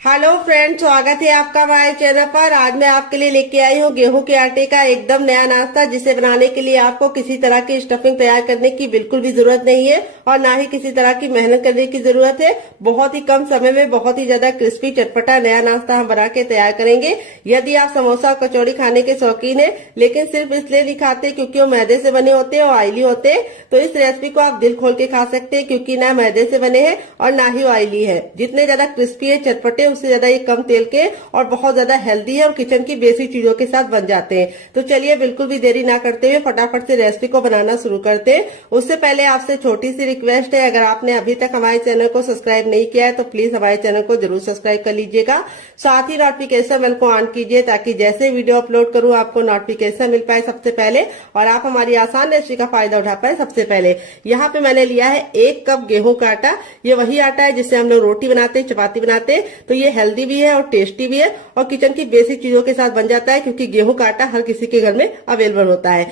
Hello friend, स्वागत है आपका हमारे चैनल पर। आज मैं आपके लिए लेके आई हूँ गेहूं के आटे का एकदम नया नाश्ता, जिसे बनाने के लिए आपको किसी तरह की स्टफिंग तैयार करने की बिल्कुल भी जरूरत नहीं है और ना ही किसी तरह की मेहनत करने की जरूरत है। बहुत ही कम समय में बहुत ही ज्यादा क्रिस्पी चटपटा नया नाश्ता हम बना के तैयार करेंगे। यदि आप समोसा और कचौड़ी खाने के शौकीन है लेकिन सिर्फ इसलिए नहीं खाते क्योंकि वो मैदे से बने होते हैं और ऑयली होते हैं, तो इस रेसिपी को आप दिल खोल के खा सकते हैं, क्योंकि ना मैदे से बने हैं और ना ही ऑयली है। जितने ज्यादा क्रिस्पी है चटपटे, उससे ज्यादा ये कम तेल के और बहुत ज्यादा हेल्दी है और किचन की बेसिक चीजों के साथ बन जाते हैं। तो चलिए बिल्कुल भी देरी ना करते हुए फटाफट से रेसिपी को बनाना शुरू करते हैं। उससे पहले आपसे छोटी सी रिक्वेस्ट है, अगर आपने अभी तक हमारे चैनल को सब्सक्राइब नहीं किया है तो प्लीज हमारे चैनल को जरूर सब्सक्राइब कर लीजिएगा। साथ ही नोटिफिकेशन बेल को ऑन कीजिए ताकि जैसे वीडियो अपलोड करूं आपको नोटिफिकेशन मिल पाए सबसे पहले और आप हमारी आसान रेसिपी का फायदा उठा पाए सबसे पहले। यहाँ पे मैंने लिया है 1 कप गेहूं का आटा। ये वही आटा है जिससे हम लोग रोटी बनाते हैं, चपाती बनाते हैं। तो ये हेल्दी भी है और टेस्टी भी है और किचन की बेसिक चीजों के साथ बन जाता है, क्योंकि गेहूं का आटा हर किसी के घर में अवेलेबल होता है।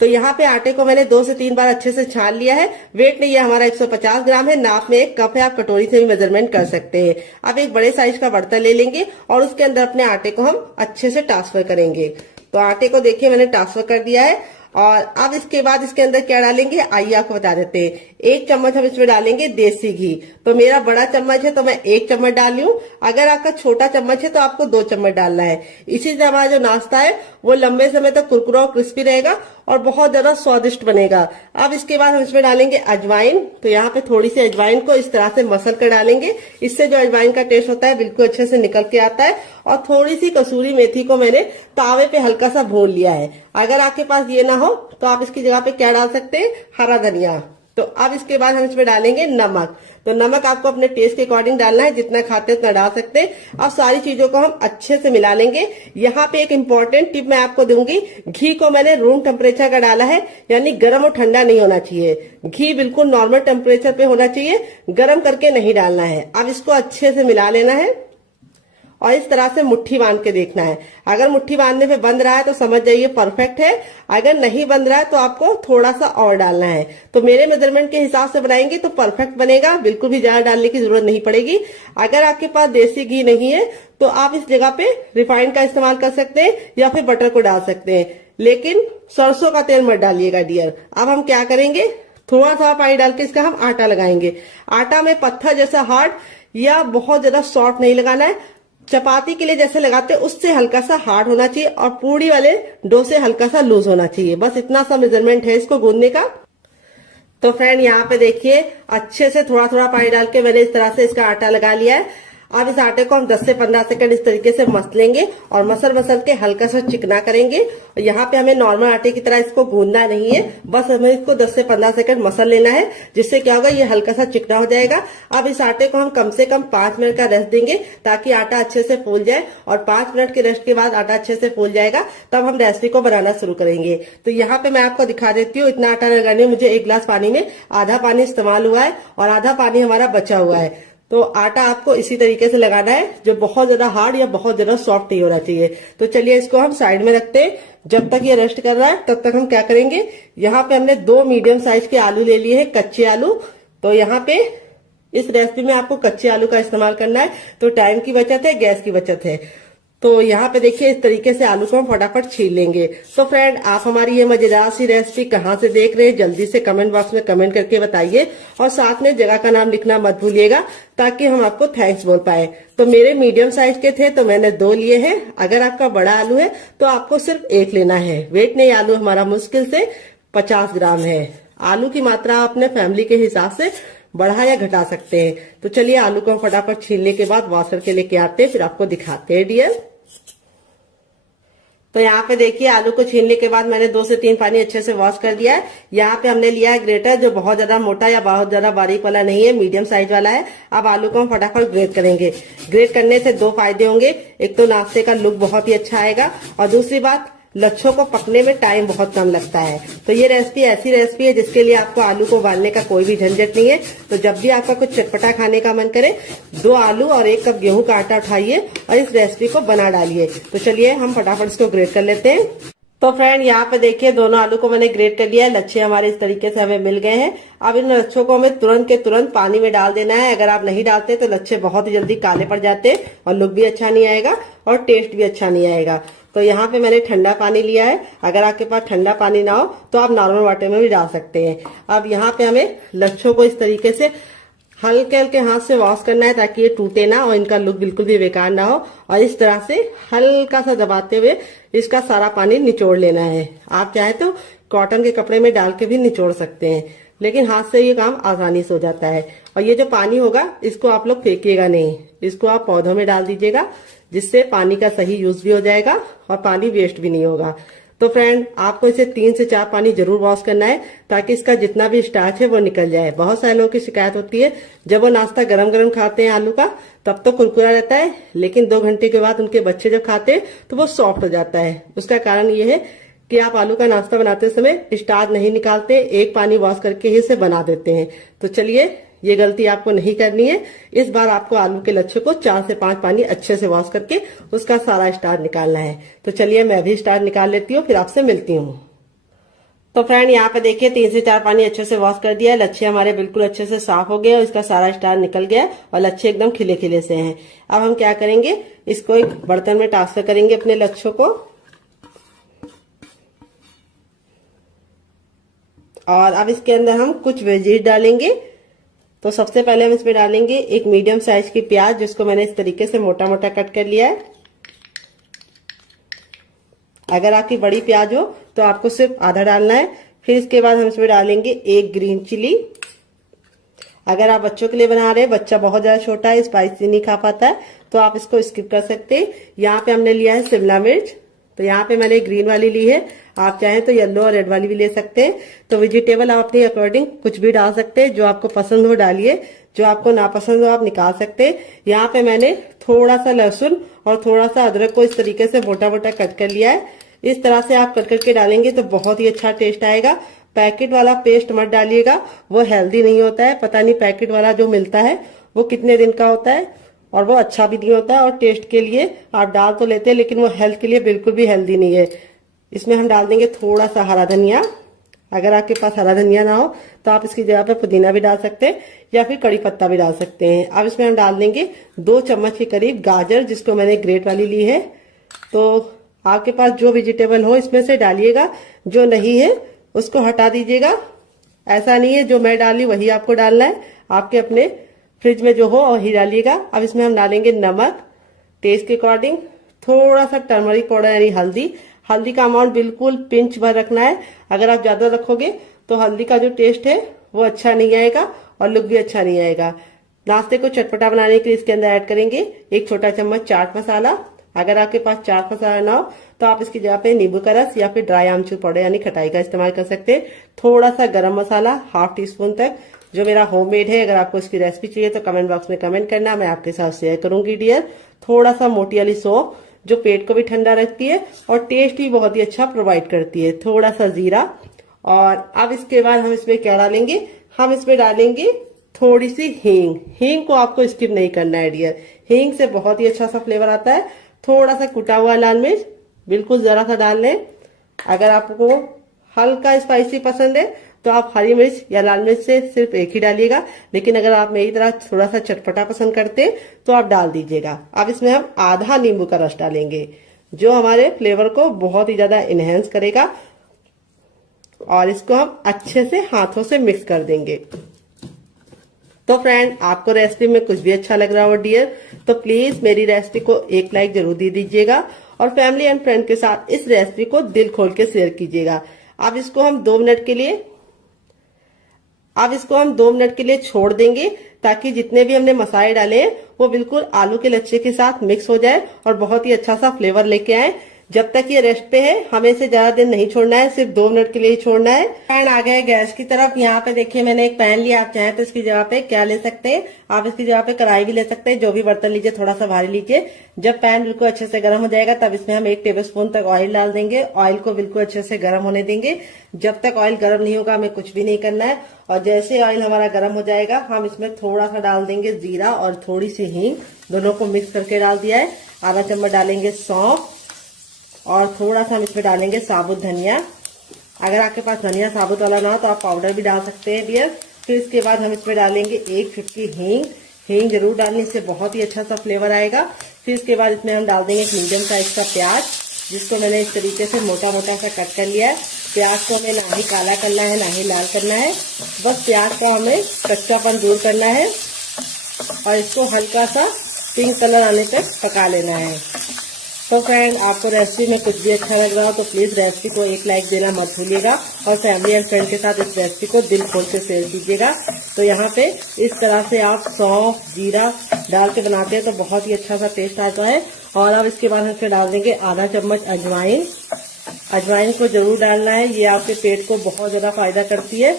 तो यहाँ पे आटे को मैंने 2 से 3 बार अच्छे से छान लिया है। वेट नहीं है हमारा 150 ग्राम है, नाप में 1 कप है, आप कटोरी से भी मेजरमेंट कर सकते हैं। अब एक बड़े साइज का बर्तन ले लेंगे और उसके अंदर अपने आटे को हम अच्छे से ट्रांसफर करेंगे। तो आटे को देखिए मैंने ट्रांसफर कर दिया है और अब इसके बाद इसके अंदर क्या डालेंगे आइए आपको बता देते हैं। 1 चम्मच हम इसमें डालेंगे देसी घी। तो मेरा बड़ा चम्मच है तो मैं 1 चम्मच डाल लूं। अगर आपका छोटा चम्मच है तो आपको 2 चम्मच डालना है। इसी से हमारा जो नाश्ता है वो लंबे समय तक कुरकुरा और क्रिस्पी रहेगा और बहुत ज्यादा स्वादिष्ट बनेगा। अब इसके बाद हम इसमें डालेंगे अजवाइन। तो यहाँ पे थोड़ी सी अजवाइन को इस तरह से मसल कर डालेंगे। इससे जो अजवाइन का टेस्ट होता है बिल्कुल अच्छे से निकल के आता है। और थोड़ी सी कसूरी मेथी को मैंने तावे पे हल्का सा भून लिया है। अगर आपके पास ये ना हो तो आप इसकी जगह पे क्या डाल सकते हैं, हरा धनिया। तो अब इसके बाद हम इसमें डालेंगे नमक। तो नमक आपको अपने टेस्ट के अकॉर्डिंग डालना है, जितना खाते हैं उतना डाल सकते हैं। अब सारी चीजों को हम अच्छे से मिला लेंगे। यहाँ पे एक इम्पोर्टेंट टिप मैं आपको दूंगी, घी को मैंने रूम टेम्परेचर का डाला है, यानी गर्म और ठंडा नहीं होना चाहिए। घी बिल्कुल नॉर्मल टेम्परेचर पे होना चाहिए, गर्म करके नहीं डालना है। अब इसको अच्छे से मिला लेना है और इस तरह से मुट्ठी बांध के देखना है। अगर मुट्ठी बांधने पे बंध रहा है तो समझ जाइए परफेक्ट है। अगर नहीं बंध रहा है तो आपको थोड़ा सा और डालना है। तो मेरे मेजरमेंट के हिसाब से बनाएंगे तो परफेक्ट बनेगा, बिल्कुल भी ज्यादा डालने की जरूरत नहीं पड़ेगी। अगर आपके पास देसी घी नहीं है तो आप इस जगह पे रिफाइंड का इस्तेमाल कर सकते हैं या फिर बटर को डाल सकते हैं, लेकिन सरसों का तेल मत डालिएगा डियर। अब हम क्या करेंगे, थोड़ा सा पानी डाल के इसका हम आटा लगाएंगे। आटा में पत्थर जैसा हार्ड या बहुत ज्यादा सॉफ्ट नहीं लगाना है। चपाती के लिए जैसे लगाते हैं उससे हल्का सा हार्ड होना चाहिए और पूड़ी वाले डो से हल्का सा लूज होना चाहिए। बस इतना सा मेजरमेंट है इसको गूंदने का। तो फ्रेंड यहाँ पे देखिए अच्छे से थोड़ा थोड़ा पानी डाल के मैंने इस तरह से इसका आटा लगा लिया है। अब इस आटे को हम 10 से 15 सेकंड इस तरीके से मसल लेंगे और मसल के हल्का सा चिकना करेंगे। और यहाँ पे हमें नॉर्मल आटे की तरह इसको गूंदना नहीं है, बस हमें इसको 10 से 15 सेकंड मसल लेना है, जिससे क्या होगा ये हल्का सा चिकना हो जाएगा। अब इस आटे को हम कम से कम 5 मिनट का रेस्ट देंगे ताकि आटा अच्छे से फूल जाए और 5 मिनट के रेस्ट के बाद आटा अच्छे से फूल जाएगा, तब हम रेसिपी को बनाना शुरू करेंगे। तो यहाँ पे मैं आपको दिखा देती हूँ। इतना आटा लगाने में मुझे 1 गिलास पानी में आधा पानी इस्तेमाल हुआ है और आधा पानी हमारा बचा हुआ है। तो आटा आपको इसी तरीके से लगाना है, जो बहुत ज्यादा हार्ड या बहुत ज्यादा सॉफ्ट नहीं होना चाहिए। तो चलिए इसको हम साइड में रखते हैं। जब तक ये रेस्ट कर रहा है तब तक हम क्या करेंगे, यहाँ पे हमने 2 मीडियम साइज के आलू ले लिए हैं, कच्चे आलू। तो यहाँ पे इस रेसिपी में आपको कच्चे आलू का इस्तेमाल करना है, तो टाइम की बचत है, गैस की बचत है। तो यहाँ पे देखिए इस तरीके से आलू को हम फटाफट छील लेंगे। तो फ्रेंड आप हमारी ये मजेदार सी रेसिपी कहाँ से देख रहे हैं जल्दी से कमेंट बॉक्स में कमेंट करके बताइए और साथ में जगह का नाम लिखना मत भूलिएगा ताकि हम आपको थैंक्स बोल पाए। तो मेरे मीडियम साइज के थे तो मैंने 2 लिए हैं। अगर आपका बड़ा आलू है तो आपको सिर्फ 1 लेना है। वेट नहीं, आलू हमारा मुश्किल से 50 ग्राम है। आलू की मात्रा आप अपने फैमिली के हिसाब से बढ़ा या घटा सकते हैं। तो चलिए आलू को हम फटाफट छीलने के बाद वॉश करके लेके आते हैं, फिर आपको दिखाते हैं डियर। तो यहाँ पे देखिए आलू को छीलने के बाद मैंने 2 से 3 पानी अच्छे से वॉश कर दिया है। यहाँ पे हमने लिया है ग्रेटर, जो बहुत ज्यादा मोटा या बहुत ज्यादा बारीक वाला नहीं है, मीडियम साइज वाला है। अब आलू को हम फटाफट ग्रेट करेंगे। ग्रेट करने से 2 फायदे होंगे, एक तो नाश्ते का लुक बहुत ही अच्छा आएगा और दूसरी बात लच्छों को पकने में टाइम बहुत कम लगता है। तो ये रेसिपी ऐसी रेसिपी है जिसके लिए आपको आलू को उबालने का कोई भी झंझट नहीं है। तो जब भी आपका कुछ चटपटा खाने का मन करे 2 आलू और 1 कप गेहूं का आटा उठाइए और इस रेसिपी को बना डालिए। तो चलिए हम फटाफट इसको ग्रेट कर लेते हैं। तो फ्रेंड यहाँ पे देखिए दोनों आलू को मैंने ग्रेट कर लिया है। लच्छे हमारे इस तरीके से हमें मिल गए हैं। अब इन लच्छों को हमें तुरंत के तुरंत पानी में डाल देना है। अगर आप नहीं डालते तो लच्छे बहुत ही जल्दी काले पड़ जाते हैं और लुक भी अच्छा नहीं आएगा और टेस्ट भी अच्छा नहीं आएगा। तो यहाँ पे मैंने ठंडा पानी लिया है। अगर आपके पास ठंडा पानी ना हो तो आप नॉर्मल वाटर में भी डाल सकते हैं। अब यहाँ पे हमें लच्छों को इस तरीके से हल्के हल्के हाथ से वॉश करना है ताकि ये टूटे ना और इनका लुक बिल्कुल भी बेकार ना हो। और इस तरह से हल्का सा दबाते हुए इसका सारा पानी निचोड़ लेना है। आप चाहे तो कॉटन के कपड़े में डाल के भी निचोड़ सकते हैं, लेकिन हाथ से ये काम आसानी से हो जाता है। और ये जो पानी होगा इसको आप लोग फेंकिएगा नहीं, इसको आप पौधों में डाल दीजिएगा, जिससे पानी का सही यूज भी हो जाएगा और पानी वेस्ट भी नहीं होगा। तो फ्रेंड आपको इसे 3 से 4 पानी जरूर वॉश करना है ताकि इसका जितना भी स्टार्च है वो निकल जाए। बहुत सारे लोगों की शिकायत होती है जब वो नाश्ता गरम गरम खाते हैं आलू का तब तो कुरकुरा रहता है, लेकिन 2 घंटे के बाद उनके बच्चे जब खाते हैं तो वो सॉफ्ट हो जाता है। उसका कारण ये है कि आप आलू का नाश्ता बनाते समय स्टार्च नहीं निकालते, एक पानी वॉश करके ही इसे बना देते हैं। तो चलिए ये गलती आपको नहीं करनी है। इस बार आपको आलू के लच्छे को 4 से 5 पानी अच्छे से वॉश करके उसका सारा स्टार्च निकालना है। तो चलिए मैं भी स्टार्च निकाल लेती हूँ, फिर आपसे मिलती हूँ। तो फ्रेंड यहाँ पे देखिए 3 से 4 पानी अच्छे से वॉश कर दिया है। लच्छे हमारे बिल्कुल अच्छे से साफ हो गए और इसका सारा स्टार्च निकल गया और लच्छे एकदम खिले खिले से हैं। अब हम क्या करेंगे, इसको एक बर्तन में ट्रांसफर करेंगे अपने लच्छों को। और अब इसके अंदर हम कुछ वेजीज डालेंगे। तो सबसे पहले हम इसमें डालेंगे एक मीडियम साइज की प्याज, जिसको मैंने इस तरीके से मोटा मोटा कट कर लिया है। अगर आपकी बड़ी प्याज हो तो आपको सिर्फ आधा डालना है। फिर इसके बाद हम इसमें डालेंगे एक ग्रीन चिली। अगर आप बच्चों के लिए बना रहे हैं, बच्चा बहुत ज्यादा छोटा है, स्पाइसी नहीं खा पाता है, तो आप इसको स्किप कर सकते हैं। यहाँ पे हमने लिया है शिमला मिर्च। तो यहाँ पे मैंने ग्रीन वाली ली है, आप चाहें तो येलो और रेड वाली भी ले सकते हैं। तो वेजिटेबल आप अपने अकॉर्डिंग कुछ भी डाल सकते हैं, जो आपको पसंद हो डालिए, जो आपको नापसंद हो आप निकाल सकते हैं। यहाँ पे मैंने थोड़ा सा लहसुन और थोड़ा सा अदरक को इस तरीके से मोटा मोटा कट कर लिया है। इस तरह से आप कट करके डालेंगे तो बहुत ही अच्छा टेस्ट आएगा। पैकेट वाला पेस्ट मत डालिएगा, वो हेल्दी नहीं होता है। पता नहीं पैकेट वाला जो मिलता है वो कितने दिन का होता है और वो अच्छा भी नहीं होता है। और टेस्ट के लिए आप डाल तो लेते हैं, लेकिन वो हेल्थ के लिए बिल्कुल भी हेल्दी नहीं है। इसमें हम डाल देंगे थोड़ा सा हरा धनिया। अगर आपके पास हरा धनिया ना हो तो आप इसकी जगह पे पुदीना भी डाल सकते हैं या फिर कड़ी पत्ता भी डाल सकते हैं। अब इसमें हम डाल देंगे 2 चम्मच के करीब गाजर, जिसको मैंने ग्रेट वाली ली है। तो आपके पास जो वेजिटेबल हो इसमें से डालिएगा, जो नहीं है उसको हटा दीजिएगा। ऐसा नहीं है जो मैं डाली वही आपको डालना है, आपके अपने फ्रिज में जो हो वही डालिएगा। अब इसमें हम डालेंगे नमक टेस्ट के अकॉर्डिंग, थोड़ा सा टर्मरिक पाउडर यानी हल्दी। हल्दी का अमाउंट बिल्कुल पिंच भर रखना है। अगर आप ज्यादा रखोगे तो हल्दी का जो टेस्ट है वो अच्छा नहीं आएगा और लुक भी अच्छा नहीं आएगा। नाश्ते को चटपटा बनाने के लिए इसके अंदर ऐड करेंगे 1 छोटा चम्मच चाट मसाला। अगर आपके पास चाट मसाला ना हो तो आप इसकी जगह पे नींबू का रस या फिर ड्राई आमचूर पाउडर यानी खटाई का इस्तेमाल कर सकते हैं। थोड़ा सा गरम मसाला 1/2 टीस्पून तक, जो मेरा होममेड है। अगर आपको इसकी रेसिपी चाहिए तो कमेंट बॉक्स में कमेंट करना, मैं आपके साथ शेयर करूंगी डियर। थोड़ा सा मोटी वाली सौंफ, जो पेट को भी ठंडा रखती है और टेस्ट भी बहुत ही अच्छा प्रोवाइड करती है। थोड़ा सा जीरा। और अब इसके बाद हम इसमें क्या डालेंगे, हम इसमें डालेंगे थोड़ी सी हींग। हींग को आपको स्किप नहीं करना है डियर, हींग से बहुत ही अच्छा सा फ्लेवर आता है। थोड़ा सा कुटा हुआ लाल मिर्च, बिल्कुल जरा सा डाल लें। अगर आपको हल्का स्पाइसी पसंद है तो आप हरी मिर्च या लाल मिर्च से सिर्फ एक ही डालिएगा, लेकिन अगर आप मेरी तरह थोड़ा सा चटपटा पसंद करते हैं तो आप डाल दीजिएगा। अब इसमें हम आधा नींबू का रस डालेंगे, जो हमारे फ्लेवर को बहुत ही ज्यादा इनहेंस करेगा। और इसको हम अच्छे से हाथों से मिक्स कर देंगे। तो फ्रेंड आपको रेसिपी में कुछ भी अच्छा लग रहा हो डियर, तो प्लीज मेरी रेसिपी को एक लाइक जरूर दे दीजिएगा और फैमिली एंड फ्रेंड के साथ इस रेसिपी को दिल खोल के शेयर कीजिएगा। अब इसको हम 2 मिनट के लिए छोड़ देंगे, ताकि जितने भी हमने मसाले डाले हैं वो बिल्कुल आलू के लच्छे के साथ मिक्स हो जाए और बहुत ही अच्छा सा फ्लेवर लेके आए। जब तक ये रेस्ट पे है हमें इसे ज्यादा देर नहीं छोड़ना है, सिर्फ 2 मिनट के लिए ही छोड़ना है। पैन आ गया गैस की तरफ। यहाँ पे देखिए मैंने एक पैन लिया, आप चाहें तो इसकी जगह पे क्या ले सकते हैं, आप इसकी जगह पे कढ़ाई भी ले सकते हैं। जो भी बर्तन लीजिए थोड़ा सा भारी लीजिए। जब पैन बिल्कुल अच्छे से गर्म हो जाएगा तब इसमें हम 1 टेबलस्पून तक ऑयल डाल देंगे। ऑयल को बिल्कुल अच्छे से गर्म होने देंगे। जब तक ऑयल गर्म नहीं होगा हमें कुछ भी नहीं करना है। और जैसे ऑयल हमारा गर्म हो जाएगा हम इसमें थोड़ा सा डाल देंगे जीरा और थोड़ी सी हींग, दोनों को मिक्स करके डाल दिया है। आधा चम्मच डालेंगे सौंफ, और थोड़ा सा हम इसमें डालेंगे साबुत धनिया। अगर आपके पास धनिया साबुत वाला ना हो तो आप पाउडर भी डाल सकते हैं डियर। फिर इसके बाद हम इसमें डालेंगे 1 चुटकी हींग। हींग जरूर डालनी, इससे बहुत ही अच्छा सा फ्लेवर आएगा। फिर इसके बाद इसमें हम डाल देंगे एक मीडियम साइज का प्याज, जिसको मैंने इस तरीके से मोटा मोटा सा कट कर लिया है। प्याज को हमें ना ही काला करना है ना ही लाल करना है, बस प्याज का हमें कच्चापन दूर करना है और इसको हल्का सा पिंक कलर आने तक पका लेना है। तो फ्रेंड, आपको रेसिपी में कुछ भी अच्छा लग रहा हो तो प्लीज रेसिपी को एक लाइक देना मत भूलिएगा और फैमिली एंड फ्रेंड के साथ इस रेसिपी को दिल खोल के शेयर कीजिएगा। तो यहाँ पे इस तरह से आप सौंफ जीरा डाल के बनाते हैं तो बहुत ही अच्छा सा टेस्ट आता है। और अब इसके बाद हम इसमें डाल देंगे आधा चम्मच अजवाइन। अजवाइन को जरूर डालना है, ये आपके पेट को बहुत ज्यादा फायदा करती है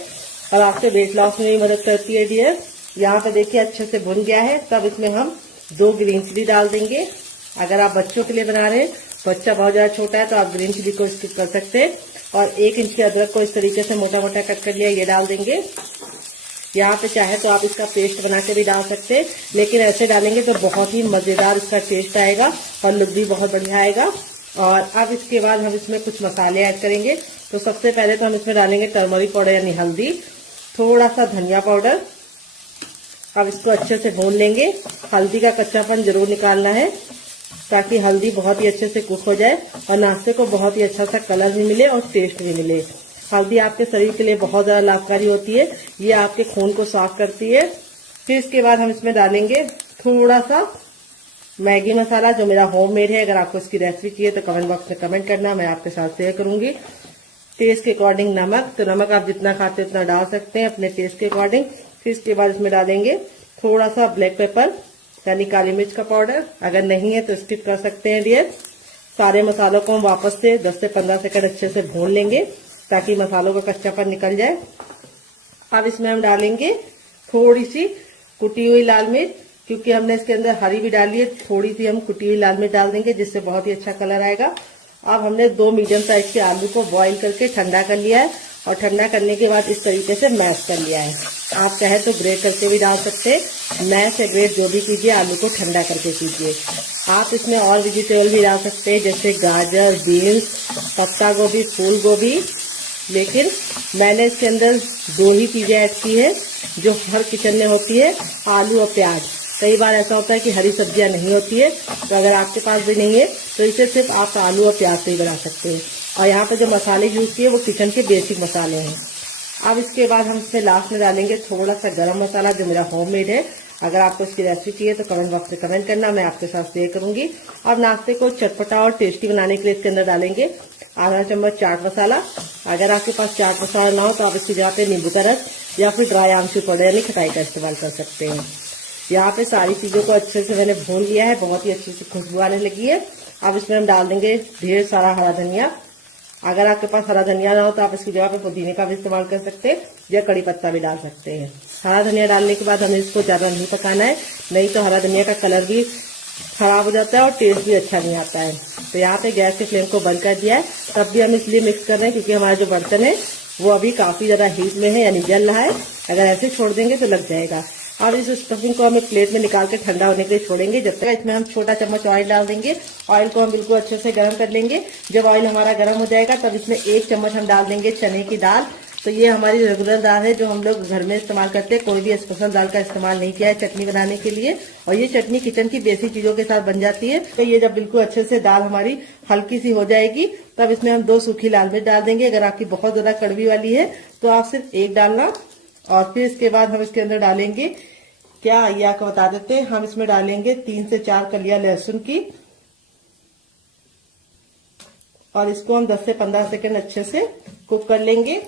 और आपके वेट लॉस में भी मदद करती है डियर। यहाँ पे देखिए अच्छे से भुन गया है। तब इसमें हम 2 ग्रीन चिली डाल देंगे। अगर आप बच्चों के लिए बना रहे हैं, बच्चा बहुत ज्यादा छोटा है तो आप ग्रीन चिली को स्किप कर सकते हैं। और 1 इंच के अदरक को इस तरीके से मोटा मोटा कट कर लिया, ये डाल देंगे। यहाँ पे चाहे तो आप इसका पेस्ट बना के भी डाल सकते हैं, लेकिन ऐसे डालेंगे तो बहुत ही मजेदार इसका टेस्ट आएगा और लुक भी बहुत बढ़िया आएगा। और अब इसके बाद हम इसमें कुछ मसाले ऐड करेंगे। तो सबसे पहले तो हम इसमें डालेंगे टर्मरिक पाउडर यानी हल्दी, थोड़ा सा धनिया पाउडर। अब इसको अच्छे से भून लेंगे। हल्दी का कच्चापन जरूर निकालना है ताकि हल्दी बहुत ही अच्छे से कुक हो जाए और नाश्ते को बहुत ही अच्छा सा कलर भी मिले और टेस्ट भी मिले। हल्दी आपके शरीर के लिए बहुत ज्यादा लाभकारी होती है, ये आपके खून को साफ करती है। फिर इसके बाद हम इसमें डालेंगे थोड़ा सा मैगी मसाला, जो मेरा होममेड है। अगर आपको इसकी रेसिपी चाहिए तो कमेंट बॉक्स में कमेंट करना, मैं आपके साथ शेयर करूंगी। टेस्ट के अकॉर्डिंग नमक, तो नमक आप जितना खाते हैं उतना डाल सकते हैं अपने टेस्ट के अकॉर्डिंग। फिर इसके बाद इसमें डालेंगे थोड़ा सा ब्लैक पेपर यानी काली मिर्च का पाउडर। अगर नहीं है तो स्किप कर सकते हैं डियर। सारे मसालों को हम वापस से 10 से 15 सेकंड अच्छे से भून लेंगे ताकि मसालों का कच्चापन निकल जाए। अब इसमें हम डालेंगे थोड़ी सी कुटी हुई लाल मिर्च, क्योंकि हमने इसके अंदर हरी भी डाली है, थोड़ी सी हम कुटी हुई लाल मिर्च डाल देंगे जिससे बहुत ही अच्छा कलर आएगा। अब हमने 2 मीडियम साइज के आलू को बॉईल करके ठंडा कर लिया है और ठंडा करने के बाद इस तरीके से मैश कर लिया है। आप चाहे तो ग्रेट करके भी डाल सकते हैं, मैश या ग्रेट जो भी कीजिए, आलू को ठंडा करके कीजिए। आप इसमें और वेजिटेबल भी डाल सकते हैं जैसे गाजर, बीन्स, पत्ता गोभी, फूल गोभी, लेकिन मैंने इसके अंदर 2 ही चीजें ऐड की है जो हर किचन में होती है, आलू और प्याज। कई बार ऐसा होता है कि हरी सब्जियां नहीं होती है, तो अगर आपके पास भी नहीं है तो इसे सिर्फ आप आलू और प्याज से ही बना सकते हैं। और यहाँ पे जो मसाले यूज किए वो किचन के बेसिक मसाले हैं। अब इसके बाद हम इसमें लास्ट में डालेंगे थोड़ा सा गरम मसाला जो मेरा होममेड है। अगर आपको इसकी रेसिपी चाहिए तो कमेंट बॉक्स में कमेंट करना, मैं आपके साथ शेयर करूंगी। अब नाश्ते को चटपटा और टेस्टी बनाने के लिए इसके अंदर डालेंगे आधा चम्मच चाट मसाला। अगर आपके पास चाट मसाला ना हो तो आप इसकी जगह पे नींबू का रस या फिर ड्राई आमचूर पाउडर यानी खटाई का इस्तेमाल कर सकते हैं। यहाँ पे सारी चीजों को अच्छे से मैंने भून लिया है, बहुत ही अच्छी सी खुशबू आने लगी है। अब इसमें हम डाल देंगे ढेर सारा हरा धनिया। अगर आपके पास हरा धनिया ना हो तो आप इसकी जगह पे पुदीने का भी इस्तेमाल कर सकते हैं या कड़ी पत्ता भी डाल सकते हैं। हरा धनिया डालने के बाद हमें इसको ज्यादा नहीं पकाना है, नहीं तो हरा धनिया का कलर भी खराब हो जाता है और टेस्ट भी अच्छा नहीं आता है। तो यहाँ पे गैस के फ्लेम को बंद कर दिया है, तब भी हम इसलिए मिक्स कर रहे हैं क्योंकि हमारा जो बर्तन है वो अभी काफी ज्यादा हीट में है यानी जल रहा है। अगर ऐसे छोड़ देंगे तो लग जाएगा। अब इस स्टफिंग को हम एक प्लेट में निकाल के ठंडा होने के लिए छोड़ेंगे। जब तक इसमें हम छोटा चम्मच ऑयल डाल देंगे। ऑयल को हम बिल्कुल अच्छे से गर्म कर लेंगे। जब ऑयल हमारा गर्म हो जाएगा तब इसमें 1 चम्मच हम डाल देंगे चने की दाल। तो ये हमारी रेगुलर दाल है जो हम लोग घर में इस्तेमाल करते हैं, कोई भी स्पेशल दाल का इस्तेमाल नहीं किया है चटनी बनाने के लिए। और ये चटनी किचन की बेसिक चीजों के साथ बन जाती है। तो ये जब बिल्कुल अच्छे से दाल हमारी हल्की सी हो जाएगी तब इसमें हम 2 सूखी लाल मिर्च डाल देंगे। अगर आपकी बहुत ज्यादा कड़वी वाली है तो आप सिर्फ 1 डालना। और फिर इसके बाद हम इसके अंदर डालेंगे, क्या ये आपको बता देते हैं, हम इसमें डालेंगे 3 से 4 कलियां लहसुन की और इसको हम 10 से 15 सेकंड अच्छे से कुक कर लेंगे।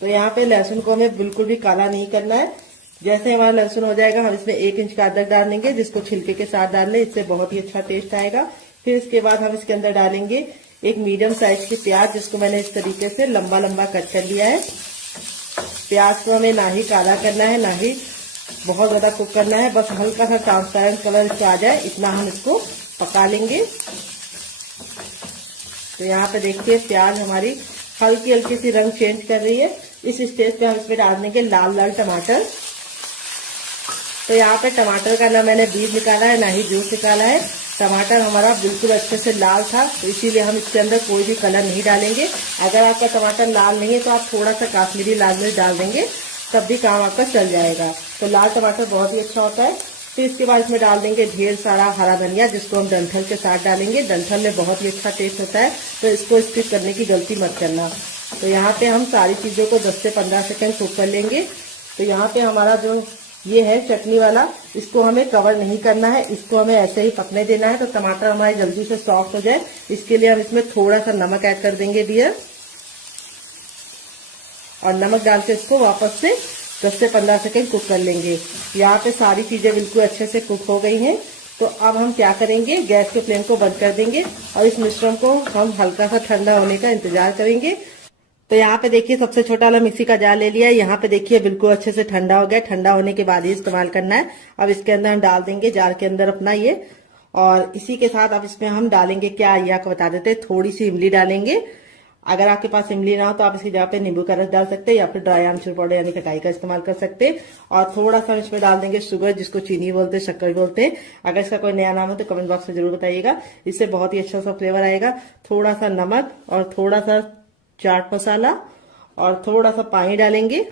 तो यहाँ पे लहसुन को हमें बिल्कुल भी काला नहीं करना है। जैसे हमारा लहसुन हो जाएगा हम इसमें 1 इंच का अदरक डाल देंगे जिसको छिलके के साथ डाल लें, इससे बहुत ही अच्छा टेस्ट आएगा। फिर इसके बाद हम इसके अंदर डालेंगे एक मीडियम साइज की प्याज जिसको मैंने इस तरीके से लंबा लंबा कट कर लिया है। प्याज को हमें ना ही काला करना है ना ही बहुत ज्यादा कुक करना है, बस हल्का सा ट्रांसपेरेंट कलर इसको आ जाए इतना हम इसको पका लेंगे। तो यहाँ पे देखिए प्याज हमारी हल्की हल्की सी रंग चेंज कर रही है। इस स्टेज पे हम इसमें डाल देंगे लाल लाल टमाटर। तो यहाँ पे टमाटर का ना मैंने बीज निकाला है ना ही जूस निकाला है, टमाटर हमारा बिल्कुल अच्छे से लाल था, तो इसीलिए हम इसके अंदर कोई भी कलर नहीं डालेंगे। अगर आपका टमाटर लाल नहीं है तो आप थोड़ा सा काश्मीरी लाल मिर्च डाल देंगे, तब भी काम आपका चल जाएगा। तो लाल टमाटर बहुत ही अच्छा होता है। फिर इसके बाद इसमें डाल देंगे ढेर सारा हरा धनिया, जिसको हम डंठल के साथ डालेंगे। डंठल में बहुत ही अच्छा टेस्ट होता है, तो इसको स्किप करने की गलती मत करना। तो यहाँ पे हम सारी चीज़ों को 10 से 15 सेकंड कुक कर लेंगे। तो यहाँ पे हमारा जो ये है चटनी वाला, इसको हमें कवर नहीं करना है, इसको हमें ऐसे ही पकने देना है। तो टमाटर हमारे जल्दी से सॉफ्ट हो जाए, इसके लिए हम इसमें थोड़ा सा नमक ऐड कर देंगे डियर, और नमक डाल के इसको वापस से 10 से 15 सेकंड कुक कर लेंगे। यहाँ पे सारी चीजें बिल्कुल अच्छे से कुक हो गई हैं। तो अब हम क्या करेंगे, गैस के फ्लेम को बंद कर देंगे और इस मिश्रण को हम हल्का सा ठंडा होने का इंतजार करेंगे। तो यहाँ पे देखिए सबसे छोटा वाला मिक्सी का जार ले लिया है। यहाँ पे देखिए बिल्कुल अच्छे से ठंडा हो गया। ठंडा होने के बाद ही इस्तेमाल करना है। अब इसके अंदर हम डाल देंगे जार के अंदर अपना ये, और इसी के साथ अब इसमें हम डालेंगे क्या, ये आपको बता देते हैं, थोड़ी सी इमली डालेंगे। अगर आपके पास इमली ना हो तो आप इसकी जगह पे नींबू का रस डाल सकते हैं, या फिर ड्राई आमचूर पाउडर यानी खटाई का इस्तेमाल कर सकते हैं। और थोड़ा सा इसमें डाल देंगे शुगर, जिसको चीनी बोलते हैं, शक्कर बोलते हैं। अगर इसका कोई नया नाम हो तो कमेंट बॉक्स में जरूर बताइएगा, इससे बहुत ही अच्छा सा फ्लेवर आएगा। थोड़ा सा नमक और थोड़ा सा चाट मसाला और थोड़ा सा पानी डालेंगे,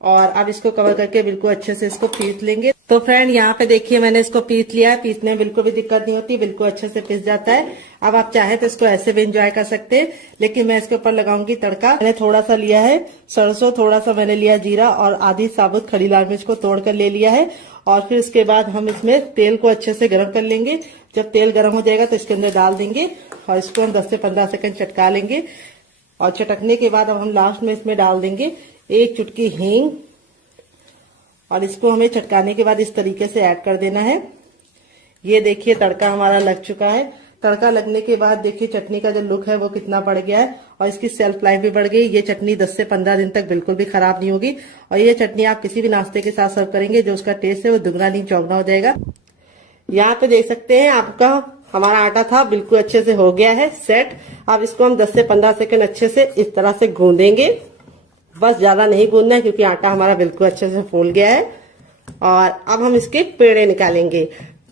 और अब इसको कवर करके बिल्कुल अच्छे से इसको पीस लेंगे। तो फ्रेंड यहाँ पे देखिए मैंने इसको पीस लिया है। पीसने में बिल्कुल भी दिक्कत नहीं होती, बिल्कुल अच्छे से पीस जाता है। अब आप चाहे तो इसको ऐसे भी एंजॉय कर सकते हैं, लेकिन मैं इसके ऊपर लगाऊंगी तड़का। मैंने थोड़ा सा लिया है सरसों, थोड़ा सा मैंने लिया जीरा, और आधी साबुत खड़ी लाल मिर्च को तोड़ कर ले लिया है। और फिर इसके बाद हम इसमें तेल को अच्छे से गर्म कर लेंगे। जब तेल गर्म हो जाएगा तो इसके अंदर डाल देंगे और इसको हम 10 से 15 सेकंड चटका लेंगे। और चटकने के बाद अब हम लास्ट में इसमें डाल देंगे 1 चुटकी हींग, और इसको हमें चटकाने के बाद इस तरीके से ऐड कर देना है। ये देखिए तड़का हमारा लग चुका है। तड़का लगने के बाद देखिए चटनी का जो लुक है वो कितना बढ़ गया है, और इसकी शेल्फ लाइफ भी बढ़ गई। ये चटनी 10 से 15 दिन तक बिल्कुल भी खराब नहीं होगी, और ये चटनी आप किसी भी नाश्ते के साथ सर्व करेंगे, जो उसका टेस्ट है वो दुगना नहीं चौगुना हो जाएगा। यहाँ पे देख सकते हैं आपका हमारा आटा था बिल्कुल अच्छे से हो गया है सेट। अब इसको हम 10 से 15 सेकंड अच्छे से इस तरह से गूंदेंगे। बस ज्यादा नहीं गूंदना है, क्योंकि आटा हमारा बिल्कुल अच्छे से फूल गया है। और अब हम इसके पेड़े निकालेंगे।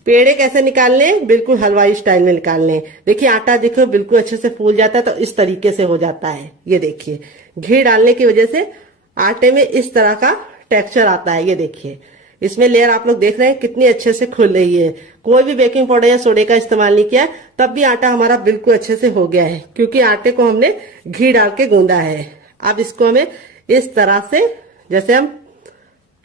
पेड़े कैसे निकालने, बिल्कुल हलवाई स्टाइल में निकालने। देखिए आटा देखो बिल्कुल अच्छे से फूल जाता है, तो इस तरीके से हो जाता है। ये देखिए घी डालने की वजह से आटे में इस तरह का टेक्सचर आता है। ये देखिए इसमें लेयर आप लोग देख रहे हैं कितनी अच्छे से खुल रही है। कोई भी बेकिंग पाउडर या सोडे का इस्तेमाल नहीं किया, तब भी आटा हमारा बिल्कुल अच्छे से हो गया है, क्योंकि आटे को हमने घी डाल के गूंदा है। अब इसको हमें इस तरह से, जैसे हम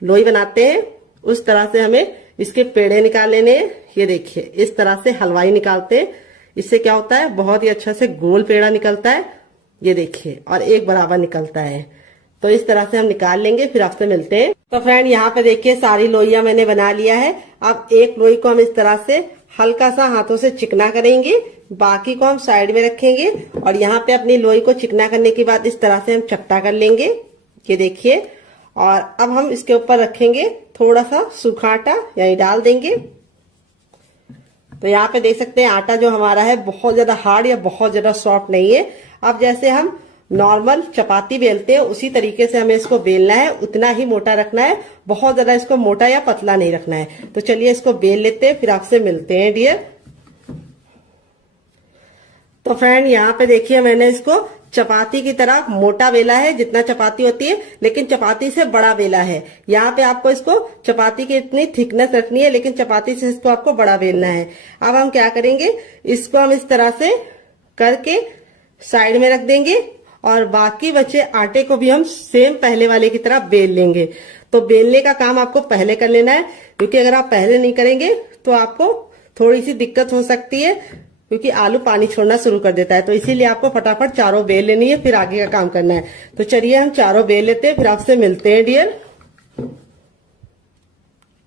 लोई बनाते हैं उस तरह से हमें इसके पेड़े निकाल लेने हैं। ये देखिए इस तरह से हलवाई निकालते हैं। इससे क्या होता है, बहुत ही अच्छा से गोल पेड़ा निकलता है। ये देखिए, और एक बराबर निकलता है। तो इस तरह से हम निकाल लेंगे, फिर आपसे मिलते हैं। तो फ्रेंड यहाँ पे देखिए सारी लोइयां मैंने बना लिया है। अब एक लोई को हम इस तरह से हल्का सा हाथों से चिकना करेंगे, बाकी को हम साइड में रखेंगे। और यहाँ पे अपनी लोई को चिकना करने के बाद इस तरह से हम चपटा कर लेंगे। ये देखिए, और अब हम इसके ऊपर रखेंगे थोड़ा सा सूखा आटा, यही डाल देंगे। तो यहाँ पे देख सकते हैं आटा जो हमारा है बहुत ज्यादा हार्ड या बहुत ज्यादा सॉफ्ट नहीं है। अब जैसे हम नॉर्मल चपाती बेलते हैं उसी तरीके से हमें इसको बेलना है, उतना ही मोटा रखना है, बहुत ज्यादा इसको मोटा या पतला नहीं रखना है। तो चलिए इसको बेल लेते हैं, फिर आपसे मिलते हैं डियर। तो फ्रेंड यहाँ पे देखिए मैंने इसको चपाती की तरह मोटा बेला है, जितना चपाती होती है, लेकिन चपाती से बड़ा बेला है। यहाँ पे आपको इसको चपाती की इतनी थिकनेस रखनी है, लेकिन चपाती से इसको आपको बड़ा बेलना है। अब हम क्या करेंगे, इसको हम इस तरह से करके साइड में रख देंगे, और बाकी बचे आटे को भी हम सेम पहले वाले की तरह बेल लेंगे। तो बेलने का काम आपको पहले कर लेना है, क्योंकि अगर आप पहले नहीं करेंगे तो आपको थोड़ी सी दिक्कत हो सकती है, क्योंकि आलू पानी छोड़ना शुरू कर देता है। तो इसीलिए आपको फटाफट चारों बेल लेनी है, फिर आगे का काम करना है। तो चलिए हम चारों बेल लेते हैं, फिर आपसे मिलते हैं डियर।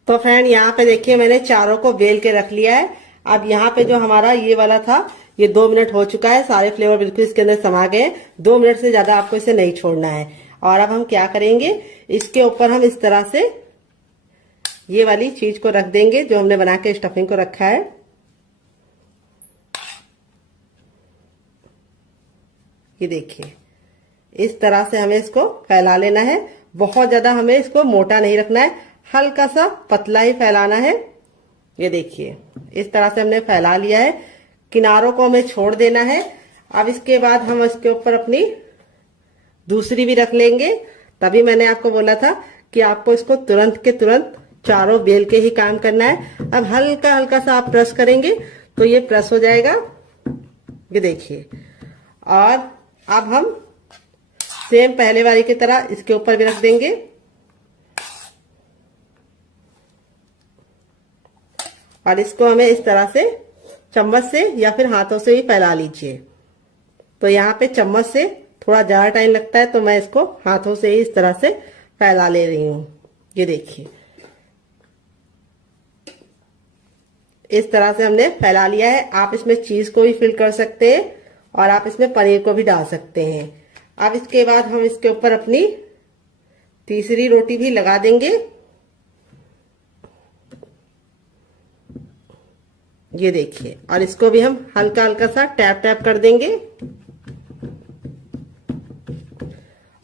तो फ्रेंड यहाँ पे देखिए मैंने चारों को बेल के रख लिया है। अब यहाँ पे जो हमारा ये वाला था, ये 2 मिनट हो चुका है, सारे फ्लेवर बिल्कुल इसके अंदर समा गए। 2 मिनट से ज्यादा आपको इसे नहीं छोड़ना है। और अब हम क्या करेंगे, इसके ऊपर हम इस तरह से ये वाली चीज को रख देंगे जो हमने बना के स्टफिंग को रखा है। ये देखिए इस तरह से हमें इसको फैला लेना है। बहुत ज्यादा हमें इसको मोटा नहीं रखना है, हल्का सा पतला ही फैलाना है। ये देखिए इस तरह से हमने फैला लिया है, किनारों को हमें छोड़ देना है। अब इसके बाद हम इसके ऊपर अपनी दूसरी भी रख लेंगे। तभी मैंने आपको बोला था कि आपको इसको तुरंत के तुरंत चारों बेल के ही काम करना है। अब हल्का हल्का सा आप प्रेस करेंगे तो ये प्रेस हो जाएगा, ये देखिए। और अब हम सेम पहले वाली की तरह इसके ऊपर भी रख देंगे और इसको हमें इस तरह से चम्मच से या फिर हाथों से ही फैला लीजिए। तो यहाँ पे चम्मच से थोड़ा ज्यादा टाइम लगता है, तो मैं इसको हाथों से ही इस तरह से फैला ले रही हूँ। ये देखिए इस तरह से हमने फैला लिया है। आप इसमें चीज को भी फिल कर सकते हैं और आप इसमें पनीर को भी डाल सकते हैं। अब इसके बाद हम इसके ऊपर अपनी तीसरी रोटी भी लगा देंगे। ये देखिए, और इसको भी हम हल्का हल्का सा टैप टैप कर देंगे।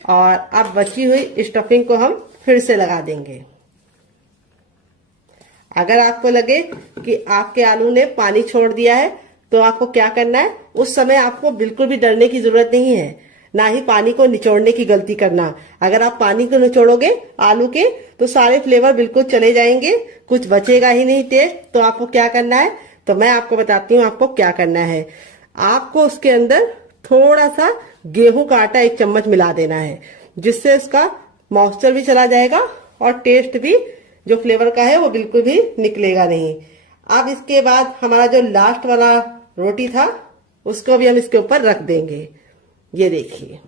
और अब बची हुई स्टफिंग को हम फिर से लगा देंगे। अगर आपको लगे कि आपके आलू ने पानी छोड़ दिया है तो आपको क्या करना है, उस समय आपको बिल्कुल भी डरने की जरूरत नहीं है, ना ही पानी को निचोड़ने की गलती करना। अगर आप पानी को निचोड़ोगे आलू के तो सारे फ्लेवर बिल्कुल चले जाएंगे, कुछ बचेगा ही नहीं टेस्ट। तो आपको क्या करना है, तो मैं आपको बताती हूँ आपको क्या करना है। आपको उसके अंदर थोड़ा सा गेहूं का आटा 1 चम्मच मिला देना है, जिससे उसका मॉइस्चर भी चला जाएगा और टेस्ट भी जो फ्लेवर का है वो बिल्कुल भी निकलेगा नहीं। अब इसके बाद हमारा जो लास्ट वाला रोटी था उसको भी हम इसके ऊपर रख देंगे। ये देखिए,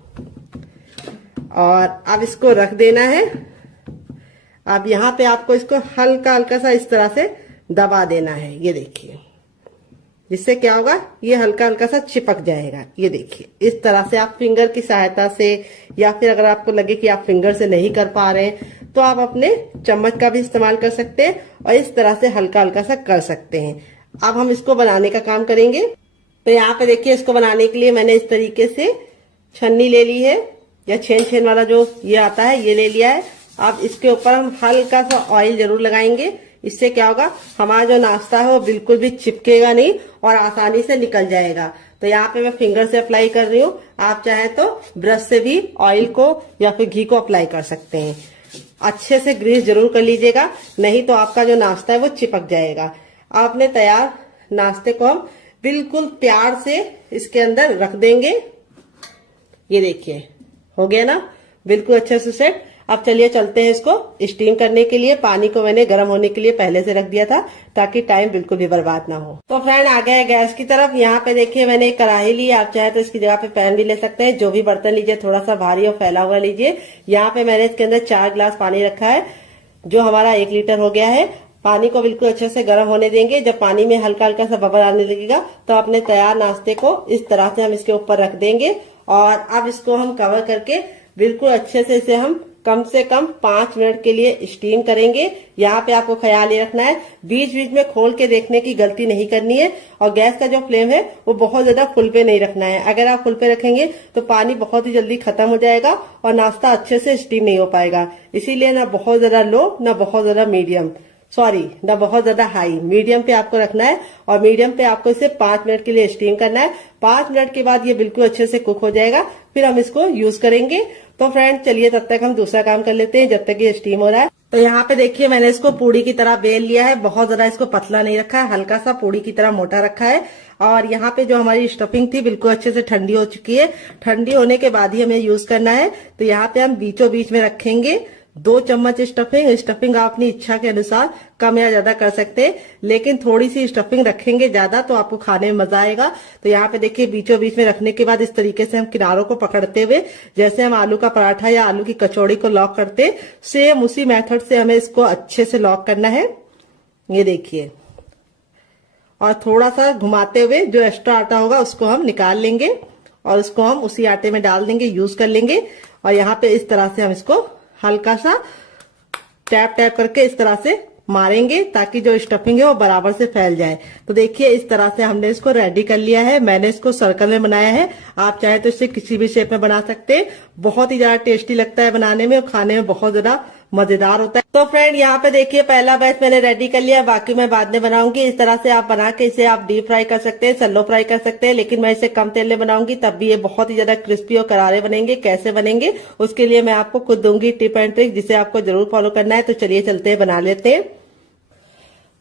और अब इसको रख देना है। अब यहाँ पे आपको इसको हल्का हल्का सा इस तरह से दबा देना है। ये देखिए, जिससे क्या होगा, ये हल्का हल्का सा चिपक जाएगा। ये देखिए, इस तरह से आप फिंगर की सहायता से, या फिर अगर आपको लगे कि आप फिंगर से नहीं कर पा रहे हैं तो आप अपने चम्मच का भी इस्तेमाल कर सकते हैं और इस तरह से हल्का हल्का सा कर सकते हैं। अब हम इसको बनाने का काम करेंगे। तो यहाँ पे देखिए, इसको बनाने के लिए मैंने इस तरीके से छन्नी ले ली है, या छेन वाला जो ये आता है ये ले लिया है। अब इसके ऊपर हम हल्का सा ऑयल जरूर लगाएंगे। इससे क्या होगा, हमारा जो नाश्ता है वो बिल्कुल भी चिपकेगा नहीं और आसानी से निकल जाएगा। तो यहाँ पे मैं फिंगर से अप्लाई कर रही हूँ, आप चाहे तो ब्रश से भी ऑयल को या फिर घी को अप्लाई कर सकते हैं। अच्छे से ग्रीस जरूर कर लीजिएगा, नहीं तो आपका जो नाश्ता है वो चिपक जाएगा। आपने तैयार नाश्ते को हम बिल्कुल प्यार से इसके अंदर रख देंगे। ये देखिए, हो गया ना बिल्कुल अच्छे से सेट। अब चलिए चलते हैं इसको स्टीम करने के लिए। पानी को मैंने गर्म होने के लिए पहले से रख दिया था ताकि टाइम बिल्कुल भी बर्बाद ना हो। तो फ्रेंड आ गया है गैस की तरफ। यहाँ पे देखिए मैंने एक कढ़ाई ली, आप चाहे तो इसकी जगह पे पैन भी ले सकते हैं। जो भी बर्तन लीजिए थोड़ा सा भारी और फैला हुआ लीजिए। यहाँ पे मैंने इसके अंदर 4 गिलास पानी रखा है, जो हमारा 1 लीटर हो गया है। पानी को बिल्कुल अच्छे से गर्म होने देंगे। जब पानी में हल्का हल्का सा बबल आने लगेगा तो अपने तैयार नाश्ते को इस तरह से हम इसके ऊपर रख देंगे। और अब इसको हम कवर करके बिल्कुल अच्छे से इसे हम कम से कम 5 मिनट के लिए स्टीम करेंगे। यहाँ पे आपको ख्याल ये रखना है, बीच बीच में खोल के देखने की गलती नहीं करनी है। और गैस का जो फ्लेम है वो बहुत ज्यादा फुल पे नहीं रखना है। अगर आप फुल पे रखेंगे तो पानी बहुत ही जल्दी खत्म हो जाएगा और नाश्ता अच्छे से स्टीम नहीं हो पाएगा। इसीलिए ना बहुत ज्यादा लो, ना बहुत ज्यादा मीडियम, ना बहुत ज्यादा हाई, मीडियम पे आपको रखना है। और मीडियम पे आपको इसे 5 मिनट के लिए स्टीम करना है। 5 मिनट के बाद ये बिल्कुल अच्छे से कुक हो जाएगा, फिर हम इसको यूज करेंगे। तो फ्रेंड चलिए तब तक हम दूसरा काम कर लेते हैं जब तक ये स्टीम हो रहा है। तो यहाँ पे देखिए मैंने इसको पूड़ी की तरह बेल लिया है। बहुत ज्यादा इसको पतला नहीं रखा है, हल्का सा पूड़ी की तरह मोटा रखा है। और यहाँ पे जो हमारी स्टफिंग थी बिल्कुल अच्छे से ठंडी हो चुकी है। ठंडी होने के बाद ही हमें यूज करना है। तो यहाँ पे हम बीचों बीच में रखेंगे 2 चम्मच स्टफिंग आप अपनी इच्छा के अनुसार कम या ज्यादा कर सकते हैं, लेकिन थोड़ी सी स्टफिंग रखेंगे ज्यादा तो आपको खाने में मजा आएगा। तो यहाँ पे देखिए बीचों बीच में रखने के बाद इस तरीके से हम किनारों को पकड़ते हुए, जैसे हम आलू का पराठा या आलू की कचौड़ी को लॉक करते, सेम उसी मेथड से हमें इसको अच्छे से लॉक करना है। ये देखिए, और थोड़ा सा घुमाते हुए जो एक्स्ट्रा आटा होगा उसको हम निकाल लेंगे और उसको हम उसी आटे में डाल देंगे, यूज कर लेंगे। और यहाँ पे इस तरह से हम इसको हल्का सा टैप टैप करके इस तरह से मारेंगे ताकि जो स्टफिंग है वो बराबर से फैल जाए। तो देखिए इस तरह से हमने इसको रेडी कर लिया है। मैंने इसको सर्कल में बनाया है, आप चाहे तो इसे किसी भी शेप में बना सकते हैं। बहुत ही ज्यादा टेस्टी लगता है बनाने में और खाने में बहुत ज्यादा मजेदार होता है। तो फ्रेंड यहाँ पे देखिए पहला बैच मैंने रेडी कर लिया, बाकी मैं बाद में बनाऊंगी। इस तरह से आप बना के इसे आप डीप फ्राई कर सकते हैं, सैलो फ्राई कर सकते हैं, लेकिन मैं इसे कम तेल में बनाऊंगी, तब भी ये बहुत ही ज्यादा क्रिस्पी और करारे बनेंगे। कैसे बनेंगे उसके लिए मैं आपको खुद दूंगी टिप एंड ट्रिक, जिसे आपको जरूर फॉलो करना है। तो चलिए चलते हैं, बना लेते हैं।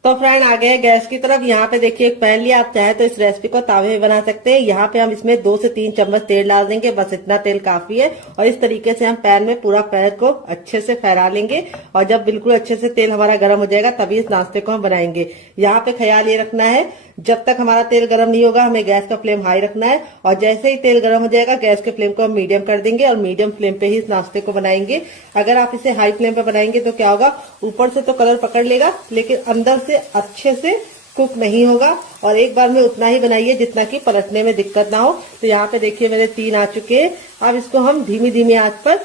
तो फ्रेंड आ गए गैस की तरफ। यहाँ पे देखिए एक पैन लिया, आप चाहे तो इस रेसिपी को तावे में बना सकते हैं। यहाँ पे हम इसमें 2 से 3 चम्मच तेल डाल देंगे, बस इतना तेल काफी है। और इस तरीके से हम पैन में पूरा पैन को अच्छे से फैला लेंगे, और जब बिल्कुल अच्छे से तेल हमारा गर्म हो जाएगा तभी इस नाश्ते को हम बनाएंगे। यहाँ पे ख्याल ये रखना है, जब तक हमारा तेल गर्म नहीं होगा हमें गैस का फ्लेम हाई रखना है, और जैसे ही तेल गर्म हो जाएगा गैस के फ्लेम को हम मीडियम कर देंगे, और मीडियम फ्लेम पे ही इस नाश्ते को बनाएंगे। अगर आप इसे हाई फ्लेम पे बनाएंगे तो क्या होगा, ऊपर से तो कलर पकड़ लेगा लेकिन अंदर से अच्छे से कुक नहीं होगा। और एक बार में उतना ही बनाइए जितना कि पलटने में दिक्कत ना हो। तो यहाँ पे देखिए मेरे 3 आ चुके हैं। अब इसको हम धीमी धीमी आंच पर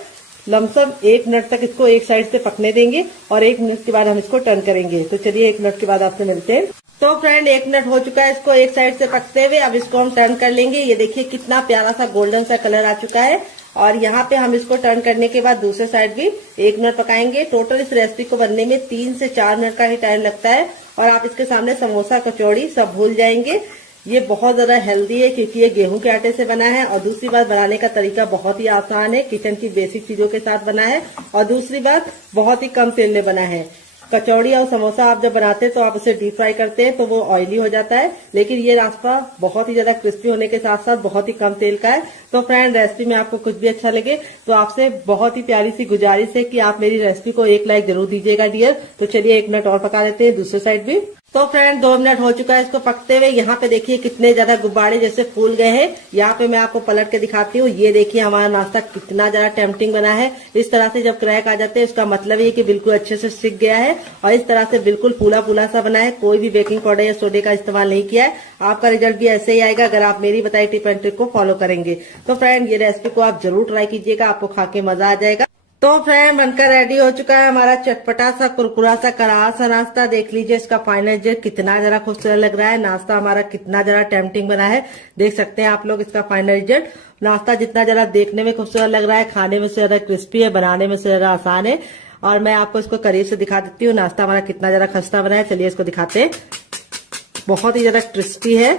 लमसम 1 मिनट तक इसको एक साइड से पकने देंगे, और 1 मिनट के बाद हम इसको टर्न करेंगे। तो चलिए 1 मिनट के बाद आपसे मिलते हैं। तो फ्रेंड 1 मिनट हो चुका है इसको एक साइड से पकते हुए। अब इसको हम टर्न कर लेंगे। ये देखिए कितना प्यारा सा गोल्डन सा कलर आ चुका है, और यहाँ पे हम इसको टर्न करने के बाद दूसरे साइड भी 1 मिनट पकाएंगे। टोटल इस रेसिपी को बनने में 3 से 4 मिनट का ही टाइम लगता है, और आप इसके सामने समोसा कचौड़ी सब भूल जाएंगे। ये बहुत ज्यादा हेल्दी है क्योंकि ये गेहूं के आटे से बना है, और दूसरी बात बनाने का तरीका बहुत ही आसान है, किचन की बेसिक चीजों के साथ बना है, और दूसरी बात बहुत ही कम तेल में बना है। कचौड़ी और समोसा आप जब बनाते हैं तो आप उसे डीप फ्राई करते हैं तो वो ऑयली हो जाता है, लेकिन ये नाश्ता बहुत ही ज्यादा क्रिस्पी होने के साथ साथ बहुत ही कम तेल का है। तो फ्रेंड रेसिपी में आपको कुछ भी अच्छा लगे तो आपसे बहुत ही प्यारी सी गुजारिश है कि आप मेरी रेसिपी को एक लाइक जरूर दीजिएगा डियर। तो चलिए 1 मिनट और पका लेते हैं दूसरे साइड भी। तो फ्रेंड 2 मिनट हो चुका है इसको पकते हुए। यहाँ पे देखिए कितने ज्यादा गुब्बारे जैसे फूल गए हैं। यहाँ पे मैं आपको पलट के दिखाती हूँ। ये देखिए हमारा नाश्ता कितना ज्यादा टेम्पटिंग बना है। इस तरह से जब क्रैक आ जाते हैं उसका मतलब ये कि बिल्कुल अच्छे से सिक गया है, और इस तरह से बिल्कुल फूला फूला सा बना है। कोई भी बेकिंग पाउडर या सोडे का इस्तेमाल नहीं किया है। आपका रिजल्ट भी ऐसे ही आएगा अगर आप मेरी बताई टिप एंड ट्रिक को फॉलो करेंगे। तो फ्रेंड ये रेसिपी को आप जरूर ट्राई कीजिएगा, आपको खा के मजा आ जाएगा। तो फ्रेंड बनकर रेडी हो चुका है हमारा चटपटा सा कुरकुरा सा करारा सा नाश्ता। देख लीजिए इसका फाइनल रिजल्ट कितना जरा खूबसूरत लग रहा है। नाश्ता हमारा कितना जरा टेम्पटिंग बना है, देख सकते हैं आप लोग इसका फाइनल रिजल्ट। नाश्ता जितना जरा देखने में खूबसूरत लग रहा है, खाने में से ज्यादा क्रिस्पी है, बनाने में से ज्यादा आसान है। और मैं आपको इसको करीब से दिखा देती हूँ नाश्ता हमारा कितना जरा खस्ता बना है। चलिए इसको दिखाते हैं। बहुत ही ज्यादा क्रिस्पी है,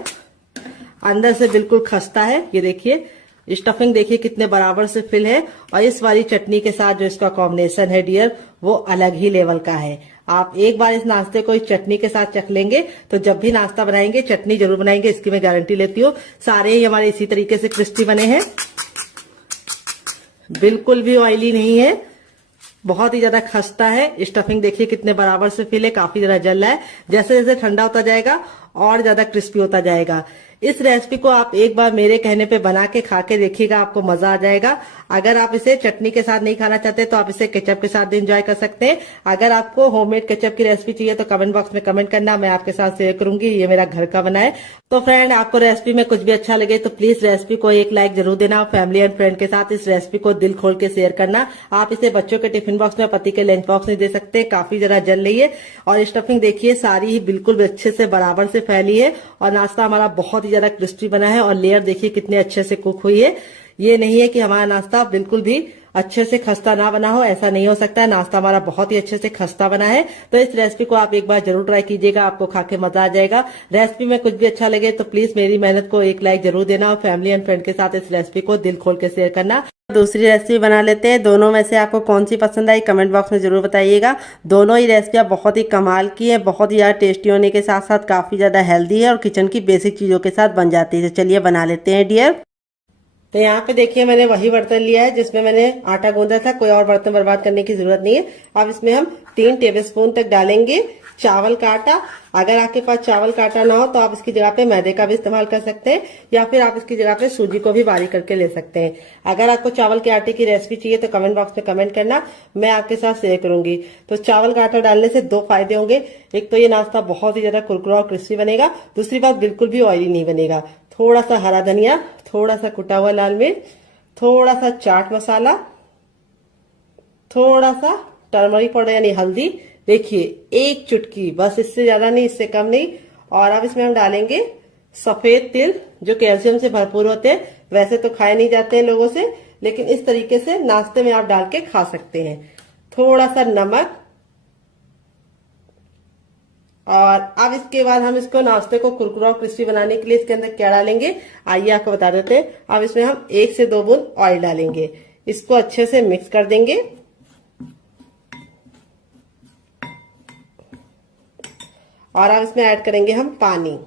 अंदर से बिल्कुल खस्ता है। ये देखिए स्टफिंग देखिए कितने बराबर से फिल है, और इस वाली चटनी के साथ जो इसका कॉम्बिनेशन है डियर वो अलग ही लेवल का है। आप एक बार इस नाश्ते को इस चटनी के साथ चख लेंगे तो जब भी नाश्ता बनाएंगे चटनी जरूर बनाएंगे, इसकी मैं गारंटी लेती हूँ। सारे ही हमारे इसी तरीके से क्रिस्पी बने हैं, बिल्कुल भी ऑयली नहीं है, बहुत ही ज्यादा खस्ता है। स्टफिंग देखिए कितने बराबर से फिल है, काफी ज्यादा जल रहा है। जैसे जैसे ठंडा होता जाएगा और ज्यादा क्रिस्पी होता जाएगा। इस रेसिपी को आप एक बार मेरे कहने पे बना के खा के देखिएगा, आपको मजा आ जाएगा। अगर आप इसे चटनी के साथ नहीं खाना चाहते तो आप इसे केचप के साथ भी एंजॉय कर सकते हैं। अगर आपको होममेड केचप की रेसिपी चाहिए तो कमेंट बॉक्स में कमेंट करना, मैं आपके साथ शेयर करूंगी। ये मेरा घर का बना है। तो फ्रेंड आपको रेसिपी में कुछ भी अच्छा लगे तो प्लीज रेसिपी को एक लाइक जरूर देना, फैमिली एंड फ्रेंड के साथ इस रेसिपी को दिल खोल के शेयर करना। आप इसे बच्चों के टिफिन बॉक्स में, पति के लंच बॉक्स में दे सकते हैं, काफी जरा जल रही है। और स्टफिंग देखिए सारी ही बिल्कुल अच्छे से बराबर से फैली है, और नाश्ता हमारा बहुत ही ज्यादा क्रिस्पी बना है, और लेयर देखिए कितने अच्छे से कुक हुई है। ये नहीं है कि हमारा नाश्ता बिल्कुल भी अच्छे से खस्ता ना बना हो, ऐसा नहीं हो सकता है। नाश्ता हमारा बहुत ही अच्छे से खस्ता बना है। तो इस रेसिपी को आप एक बार जरूर ट्राई कीजिएगा, आपको खा के मजा आ जाएगा। रेसिपी में कुछ भी अच्छा लगे तो प्लीज मेरी मेहनत को एक लाइक जरूर देना, और फैमिली एंड फ्रेंड के साथ इस रेसिपी को दिल खोल के शेयर करना। दूसरी रेसिपी बना लेते हैं। दोनों में से आपको कौन सी पसंद आई कमेंट बॉक्स में जरूर बताइएगा। दोनों ही रेसिपियां बहुत ही कमाल की है, बहुत ही ज्यादा टेस्टी होने के साथ साथ काफी ज्यादा हेल्दी है, और किचन की बेसिक चीजों के साथ बन जाती है। तो चलिए बना लेते हैं डियर। तो यहाँ पे देखिए मैंने वही बर्तन लिया है जिसमें मैंने आटा गूंदा था, कोई और बर्तन बर्बाद करने की जरूरत नहीं है। अब इसमें हम 3 टेबलस्पून तक डालेंगे चावल का आटा। अगर आपके पास चावल का आटा ना हो तो आप इसकी जगह पे मैदे का भी इस्तेमाल कर सकते हैं, या फिर आप इसकी जगह पे सूजी को भी बारीक करके ले सकते हैं। अगर आपको चावल के आटे की रेसिपी चाहिए तो कमेंट बॉक्स में कमेंट करना, मैं आपके साथ शेयर करूंगी। तो चावल का आटा डालने से 2 फायदे होंगे। एक तो ये नाश्ता बहुत ही ज्यादा कुरकुरा और क्रिस्पी बनेगा, दूसरी बात बिल्कुल भी ऑयली नहीं बनेगा। थोड़ा सा हरा धनिया, थोड़ा सा कुटा हुआ लाल मिर्च, थोड़ा सा चाट मसाला, थोड़ा सा टर्मरिक पाउडर यानी हल्दी, देखिए 1 चुटकी, बस इससे ज्यादा नहीं, इससे कम नहीं। और अब इसमें हम डालेंगे सफेद तिल जो कैल्शियम से भरपूर होते हैं। वैसे तो खाए नहीं जाते हैं लोगों से, लेकिन इस तरीके से नाश्ते में आप डाल के खा सकते हैं। थोड़ा सा नमक, और अब इसके बाद हम इसको नाश्ते को कुरकुरा और क्रिस्पी बनाने के लिए इसके अंदर क्या डालेंगे आइए आपको बता देते हैं। अब इसमें हम 1 से 2 बूंद ऑयल डालेंगे, इसको अच्छे से मिक्स कर देंगे। और अब इसमें ऐड करेंगे हम पानी।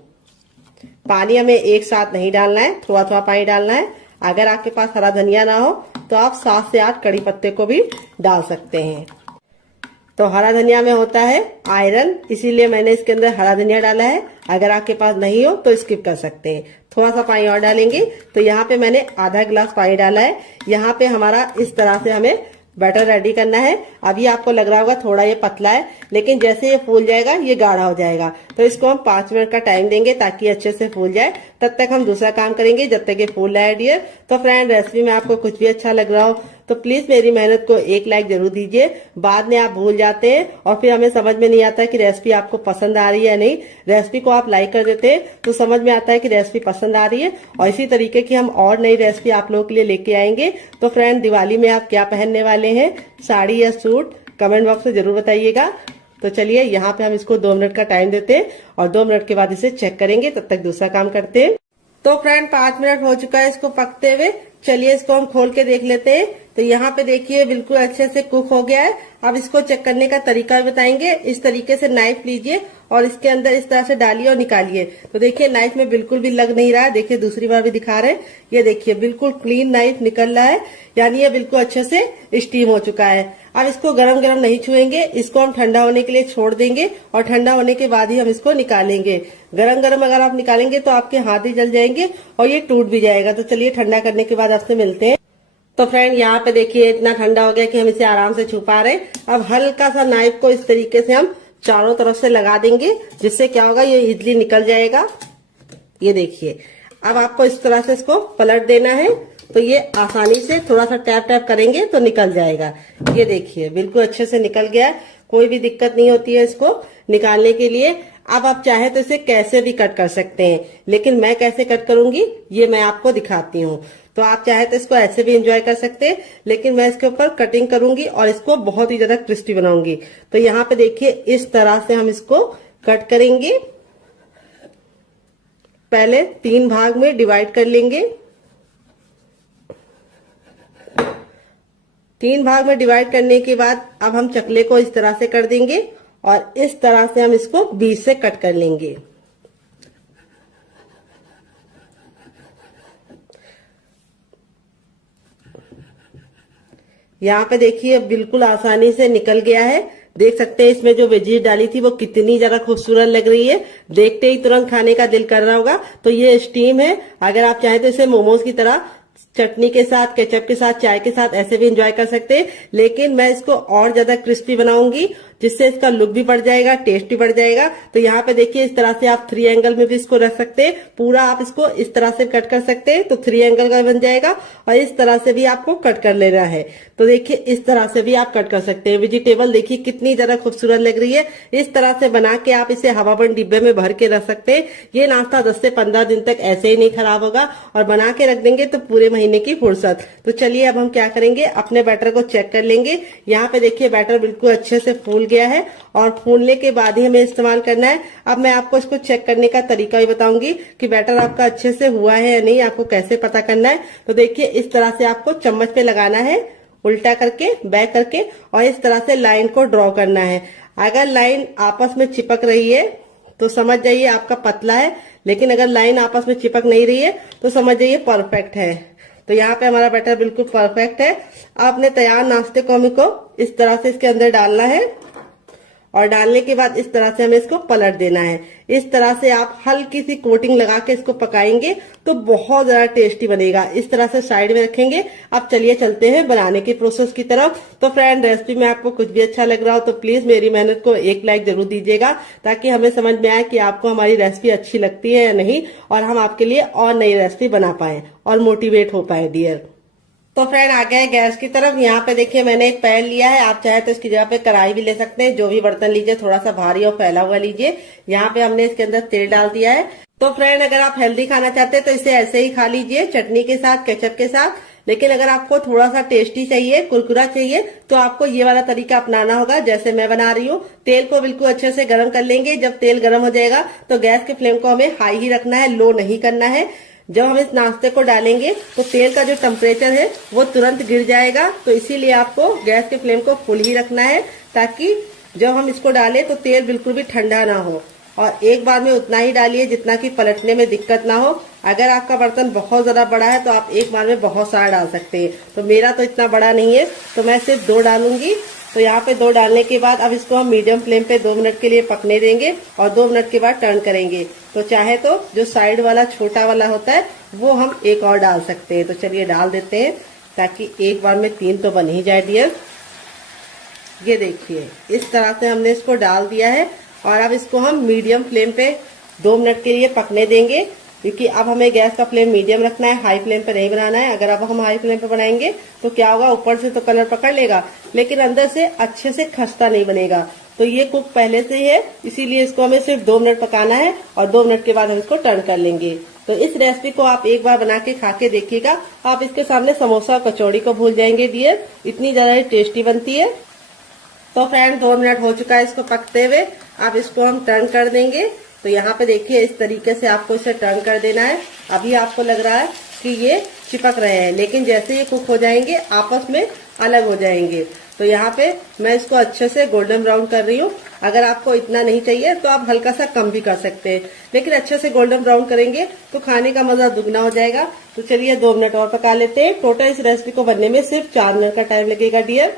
पानी हमें एक साथ नहीं डालना है, थोड़ा थोड़ा पानी डालना है। अगर आपके पास हरा धनिया ना हो तो आप 7 से 8 कड़ी पत्ते को भी डाल सकते हैं। तो हरा धनिया में होता है आयरन, इसीलिए मैंने इसके अंदर हरा धनिया डाला है। अगर आपके पास नहीं हो तो स्किप कर सकते हैं। थोड़ा सा पानी और डालेंगे। तो यहाँ पे मैंने आधा गिलास पानी डाला है। यहाँ पे हमारा इस तरह से हमें बैटर रेडी करना है। अभी आपको लग रहा होगा थोड़ा ये पतला है, लेकिन जैसे ये फूल जाएगा ये गाढ़ा हो जाएगा। तो इसको हम 5 मिनट का टाइम देंगे ताकि अच्छे से फूल जाए। तब तक हम दूसरा काम करेंगे जब तक ये फूल रहा है डियर। तो फ्रेंड, रेसिपी में आपको कुछ भी अच्छा लग रहा हो तो प्लीज मेरी मेहनत को एक लाइक जरूर दीजिए। बाद में आप भूल जाते हैं और फिर हमें समझ में नहीं आता कि रेसिपी आपको पसंद आ रही है या नहीं। रेसिपी को आप लाइक कर देते हैं तो समझ में आता है कि रेसिपी पसंद आ रही है। और इसी तरीके की हम और नई रेसिपी आप लोगों के लिए लेके आएंगे। तो फ्रेंड, दिवाली में आप क्या पहनने वाले हैं, साड़ी या सूट, कमेंट बॉक्स में जरूर बताइएगा। तो चलिए यहाँ पे हम इसको 2 मिनट का टाइम देते हैं और 2 मिनट के बाद इसे चेक करेंगे। तब तक दूसरा काम करते हैं। तो फ्रेंड, 5 मिनट हो चुका है इसको पकते हुए। चलिए इसको हम खोल के देख लेते हैं। तो यहाँ पे देखिए बिल्कुल अच्छे से कुक हो गया है। अब इसको चेक करने का तरीका बताएंगे। इस तरीके से नाइफ लीजिए और इसके अंदर इस तरह से डालिए और निकालिए। तो देखिए नाइफ में बिल्कुल भी लग नहीं रहा है। देखिए दूसरी बार भी दिखा रहे हैं, ये देखिए बिल्कुल क्लीन नाइफ निकल रहा है, यानी ये बिल्कुल अच्छे से स्टीम हो चुका है। अब इसको गरम गरम नहीं छुएंगे, इसको हम ठंडा होने के लिए छोड़ देंगे और ठंडा होने के बाद ही हम इसको निकालेंगे। गरम गरम अगर आप निकालेंगे तो आपके हाथ ही जल जाएंगे और ये टूट भी जाएगा। तो चलिए ठंडा करने के बाद आपसे मिलते हैं। तो फ्रेंड, यहाँ पे देखिए इतना ठंडा हो गया कि हम इसे आराम से छू पा रहे हैं। अब हल्का सा नाइफ को इस तरीके से हम चारों तरफ से लगा देंगे, जिससे क्या होगा ये इजली निकल जाएगा। ये देखिए, अब आपको इस तरह से इसको पलट देना है। तो ये आसानी से थोड़ा सा टैप टैप करेंगे तो निकल जाएगा। ये देखिए बिल्कुल अच्छे से निकल गया, कोई भी दिक्कत नहीं होती है इसको निकालने के लिए। अब आप चाहे तो इसे कैसे भी कट कर सकते हैं, लेकिन मैं कैसे कट करूंगी ये मैं आपको दिखाती हूँ। तो आप चाहे तो इसको ऐसे भी एंजॉय कर सकते हैं, लेकिन मैं इसके ऊपर कटिंग करूंगी और इसको बहुत ही ज्यादा क्रिस्पी बनाऊंगी। तो यहाँ पे देखिए इस तरह से हम इसको कट करेंगे। पहले 3 भाग में डिवाइड कर लेंगे। 3 भाग में डिवाइड करने के बाद अब हम चकले को इस तरह से कर देंगे और इस तरह से हम इसको बीच से कट कर लेंगे। यहाँ पे देखिए बिल्कुल आसानी से निकल गया है। देख सकते हैं इसमें जो वेजीज डाली थी वो कितनी ज्यादा खूबसूरत लग रही है। देखते ही तुरंत खाने का दिल कर रहा होगा। तो ये स्टीम है। अगर आप चाहें तो इसे मोमोज की तरह चटनी के साथ, केचप के साथ, चाय के साथ ऐसे भी एंजॉय कर सकते हैं, लेकिन मैं इसको और ज्यादा क्रिस्पी बनाऊंगी, जिससे इसका लुक भी बढ़ जाएगा, टेस्ट भी बढ़ जाएगा। तो यहाँ पे देखिए इस तरह से आप 3 एंगल में भी इसको रख सकते हैं। पूरा आप इसको इस तरह से कट कर सकते हैं तो 3 एंगल का बन जाएगा। और इस तरह से भी आपको कट कर लेना है। तो देखिए इस तरह से भी आप कट कर सकते हैं। वेजिटेबल देखिए कितनी ज्यादा खूबसूरत लग रही है। इस तरह से बना के आप इसे हवाबंद डिब्बे में भर के रख सकते हैं। ये नाश्ता 10 से 15 दिन तक ऐसे ही नहीं खराब होगा और बना के रख देंगे तो पूरे महीने की फुर्सत। तो चलिए अब हम क्या करेंगे, अपने बैटर को चेक कर लेंगे। यहाँ पे देखिए बैटर बिल्कुल अच्छे से फूल गया है और फूलने के बाद ही हमें इस्तेमाल करना है। अब मैं आपको इसको चेक करने का तरीका भी बताऊंगी कि बैटर आपका अच्छे से हुआ है या नहीं, आपको कैसे पता करना है। तो देखिए इस तरह से आपको चम्मच पे लगाना है, उल्टा करके, बैक करके, और इस तरह से लाइन को ड्रॉ करना है। अगर लाइन आपस में चिपक रही है तो समझ जाइए आपका पतला है, लेकिन अगर लाइन आपस में चिपक नहीं रही है तो समझ जाइए परफेक्ट है। तो यहाँ पे हमारा बैटर बिल्कुल परफेक्ट है। अब अपने तैयार नाश्ते को हमको इस तरह से इसके अंदर डालना है और डालने के बाद इस तरह से हमें इसको पलट देना है। इस तरह से आप हल्की सी कोटिंग लगा के इसको पकाएंगे तो बहुत ज्यादा टेस्टी बनेगा। इस तरह से साइड में रखेंगे। अब चलिए चलते हैं बनाने की प्रोसेस की तरफ। तो फ्रेंड, रेसिपी में आपको कुछ भी अच्छा लग रहा हो तो प्लीज मेरी मेहनत को एक लाइक जरूर दीजिएगा, ताकि हमें समझ में आए कि आपको हमारी रेसिपी अच्छी लगती है या नहीं, और हम आपके लिए और नई रेसिपी बना पाए और मोटिवेट हो पाए डियर। तो फ्रेंड आ गए गैस की तरफ। यहाँ पे देखिए मैंने एक पैन लिया है। आप चाहे तो इसकी जगह पे कढ़ाई भी ले सकते हैं। जो भी बर्तन लीजिए थोड़ा सा भारी और फैला हुआ लीजिए। यहाँ पे हमने इसके अंदर तेल डाल दिया है। तो फ्रेंड, अगर आप हेल्दी खाना चाहते हैं तो इसे ऐसे ही खा लीजिए, चटनी के साथ, केचप के साथ। लेकिन अगर आपको थोड़ा सा टेस्टी चाहिए, कुरकुरा चाहिए, तो आपको ये वाला तरीका अपनाना होगा जैसे मैं बना रही हूँ। तेल को बिल्कुल अच्छे से गर्म कर लेंगे। जब तेल गर्म हो जाएगा तो गैस के फ्लेम को हमें हाई ही रखना है, लो नहीं करना है। जब हम इस नाश्ते को डालेंगे तो तेल का जो टेम्परेचर है वो तुरंत गिर जाएगा, तो इसीलिए आपको गैस के फ्लेम को फुल ही रखना है, ताकि जब हम इसको डालें तो तेल बिल्कुल भी ठंडा ना हो। और एक बार में उतना ही डालिए जितना कि पलटने में दिक्कत ना हो। अगर आपका बर्तन बहुत ज्यादा बड़ा है तो आप एक बार में बहुत सारा डाल सकते हैं। तो मेरा तो इतना बड़ा नहीं है, तो मैं सिर्फ 2 डालूंगी। तो यहाँ पे 2 डालने के बाद अब इसको हम मीडियम फ्लेम पे 2 मिनट के लिए पकने देंगे और 2 मिनट के बाद टर्न करेंगे। तो चाहे तो जो साइड वाला छोटा वाला होता है वो हम एक और डाल सकते हैं। तो चलिए डाल देते हैं, ताकि एक बार में 3 तो बन ही जाए डियर। ये देखिए इस तरह से हमने इसको डाल दिया है और अब इसको हम मीडियम फ्लेम पे 2 मिनट के लिए पकने देंगे, क्योंकि अब हमें गैस का फ्लेम मीडियम रखना है, हाई फ्लेम पे नहीं बनाना है। अगर अब हम हाई फ्लेम पे बनाएंगे तो क्या होगा, ऊपर से तो कलर पकड़ लेगा लेकिन अंदर से अच्छे से खस्ता नहीं बनेगा। तो ये कुक पहले से ही है, इसीलिए इसको हमें सिर्फ 2 मिनट पकाना है और 2 मिनट के बाद हम इसको टर्न कर लेंगे। तो इस रेसिपी को आप एक बार बना के खा के देखिएगा, आप इसके सामने समोसा और कचौड़ी को भूल जाएंगे डियर, इतनी ज्यादा टेस्टी बनती है। तो फ्रेंड 2 मिनट हो चुका है इसको पकते हुए, अब इसको हम टर्न कर देंगे। तो यहाँ पे देखिए इस तरीके से आपको इसे टर्न कर देना है। अभी आपको लग रहा है कि ये चिपक रहे हैं, लेकिन जैसे ये कुक हो जाएंगे आपस में अलग हो जाएंगे। तो यहाँ पे मैं इसको अच्छे से गोल्डन ब्राउन कर रही हूँ। अगर आपको इतना नहीं चाहिए तो आप हल्का सा कम भी कर सकते हैं, लेकिन अच्छे से गोल्डन ब्राउन करेंगे तो खाने का मजा दुगना हो जाएगा। तो चलिए 2 मिनट और पका लेते हैं। टोटल इस रेसिपी को बनने में सिर्फ 4 मिनट का टाइम लगेगा डियर।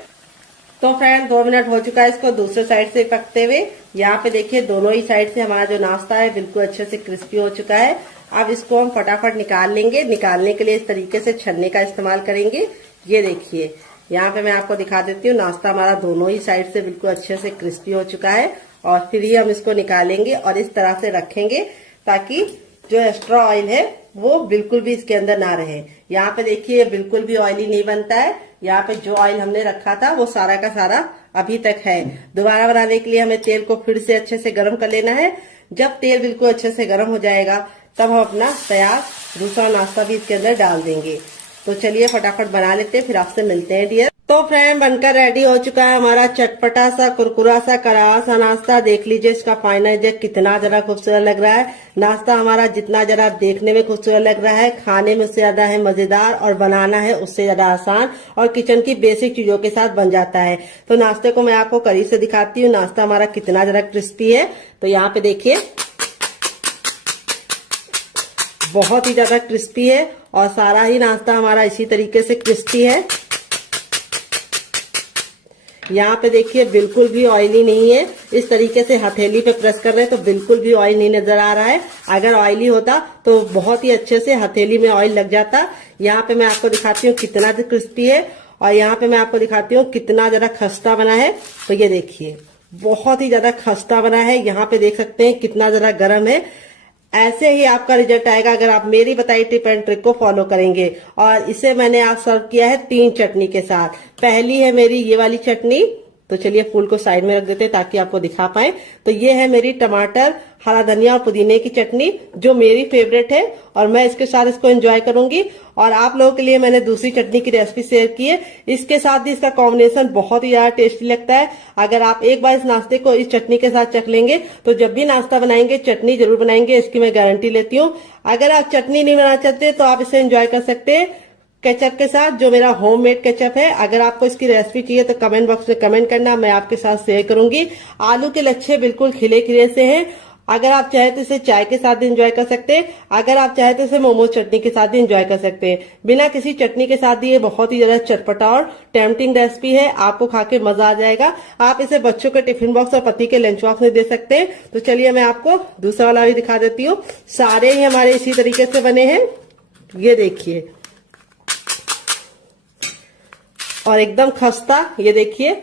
तो फ्रेंड 2 मिनट हो चुका है इसको दूसरे साइड से पकते हुए। यहाँ पे देखिए दोनों ही साइड से हमारा जो नाश्ता है बिल्कुल अच्छे से क्रिस्पी हो चुका है। अब इसको हम फटाफट निकाल लेंगे। निकालने के लिए इस तरीके से छन्ने का इस्तेमाल करेंगे। ये देखिए यहाँ पे मैं आपको दिखा देती हूँ, नाश्ता हमारा दोनों ही साइड से बिल्कुल अच्छे से क्रिस्पी हो चुका है। और फिर ही हम इसको निकालेंगे और इस तरह से रखेंगे ताकि जो एक्स्ट्रा ऑयल है वो बिल्कुल भी इसके अंदर ना रहे। यहाँ पे देखिए बिल्कुल भी ऑयली नहीं बनता है। यहाँ पे जो ऑयल हमने रखा था वो सारा का सारा अभी तक है। दोबारा बनाने के लिए हमें तेल को फिर से अच्छे से गर्म कर लेना है। जब तेल बिल्कुल अच्छे से गर्म हो जाएगा तब हम अपना तैयार दूसरा नाश्ता भी इसके अंदर डाल देंगे। तो चलिए फटाफट बना लेते हैं, फिर आपसे मिलते हैं डियर। तो फ्रेंड बनकर रेडी हो चुका है हमारा चटपटा सा कुरकुरा सा करारा सा नाश्ता। देख लीजिए इसका फाइनल रिजल्ट कितना जरा खूबसूरत लग रहा है। नाश्ता हमारा जितना जरा देखने में खूबसूरत लग रहा है, खाने में उससे ज्यादा है मजेदार और बनाना है उससे ज्यादा आसान और किचन की बेसिक चीजों के साथ बन जाता है। तो नाश्ते को मैं आपको करीब से दिखाती हूँ, नाश्ता हमारा कितना जरा क्रिस्पी है। तो यहाँ पे देखिए बहुत ही ज्यादा क्रिस्पी है और सारा ही नाश्ता हमारा इसी तरीके से क्रिस्पी है। यहाँ पे देखिए बिल्कुल भी ऑयली नहीं है। इस तरीके से हथेली पे प्रेस कर रहे हैं तो बिल्कुल भी ऑयल नहीं नजर आ रहा है। अगर ऑयली होता तो बहुत ही अच्छे से हथेली में ऑयल लग जाता। यहाँ पे मैं आपको दिखाती हूँ कितना क्रिस्पी है और यहाँ पे मैं आपको दिखाती हूँ कितना जरा खस्ता बना है। तो ये देखिए बहुत ही ज्यादा खस्ता बना है। यहाँ पे देख सकते हैं कितना जरा गर्म है। ऐसे ही आपका रिजल्ट आएगा अगर आप मेरी बताई टिप एंड ट्रिक को फॉलो करेंगे। और इसे मैंने आज सर्व किया है 3 चटनी के साथ। पहली है मेरी ये वाली चटनी, तो चलिए फूल को साइड में रख देते हैं ताकि आपको दिखा पाए। तो ये है मेरी टमाटर, हरा धनिया और पुदीने की चटनी जो मेरी फेवरेट है और मैं इसके साथ इसको एंजॉय करूंगी। और आप लोगों के लिए मैंने दूसरी चटनी की रेसिपी शेयर की है, इसके साथ भी इसका कॉम्बिनेशन बहुत ही ज्यादा टेस्टी लगता है। अगर आप एक बार इस नाश्ते को इस चटनी के साथ चख लेंगे तो जब भी नाश्ता बनाएंगे चटनी जरूर बनाएंगे, इसकी मैं गारंटी लेती हूँ। अगर आप चटनी नहीं बनाना चाहते तो आप इसे एंजॉय कर सकते हैं केचप के साथ, जो मेरा होममेड केचप है। अगर आपको इसकी रेसिपी चाहिए तो कमेंट बॉक्स में कमेंट करना, मैं आपके साथ शेयर करूंगी। आलू के लच्छे बिल्कुल खिले खिले से हैं। अगर आप चाहे तो इसे चाय के साथ भी एंजॉय कर सकते हैं, अगर आप चाहे तो इसे मोमोज चटनी के साथ भी एंजॉय कर सकते हैं। बिना किसी चटनी के साथ ये बहुत ही ज्यादा चटपटा और टेम्पटिंग रेसिपी है, आपको खा के मजा आ जाएगा। आप इसे बच्चों के टिफिन बॉक्स और पति के लंच बॉक्स में दे सकते हैं। तो चलिए मैं आपको दूसरा वाला भी दिखा देती हूँ। सारे ही हमारे इसी तरीके से बने हैं, ये देखिए, और एकदम खस्ता, ये देखिए,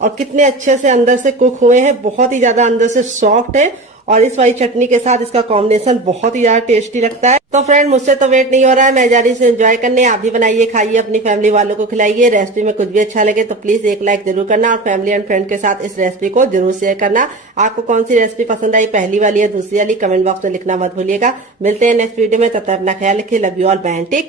और कितने अच्छे से अंदर से कुक हुए हैं, बहुत ही ज्यादा अंदर से सॉफ्ट है। और इस वाली चटनी के साथ इसका कॉम्बिनेशन बहुत ही ज्यादा टेस्टी लगता है। तो फ्रेंड मुझसे तो वेट नहीं हो रहा है, मैं जा रही हूँ एंजॉय करने। आप भी बनाइए, खाइए, अपनी फैमिली वालों को खिलाइए। रेसिपी में कुछ भी अच्छा लगे तो प्लीज एक लाइक जरूर करना और फैमिली एंड फ्रेंड के साथ इस रेसिपी को जरूर शेयर करना। आपको कौन सी रेसिपी पसंद आई, पहली वाली या दूसरी वाली, कमेंट बॉक्स में लिखना मत भूलिएगा। मिलते हैं नेक्स्ट वीडियो में, तब तक अपना ख्याल रखिए। Love you all, bye, take care.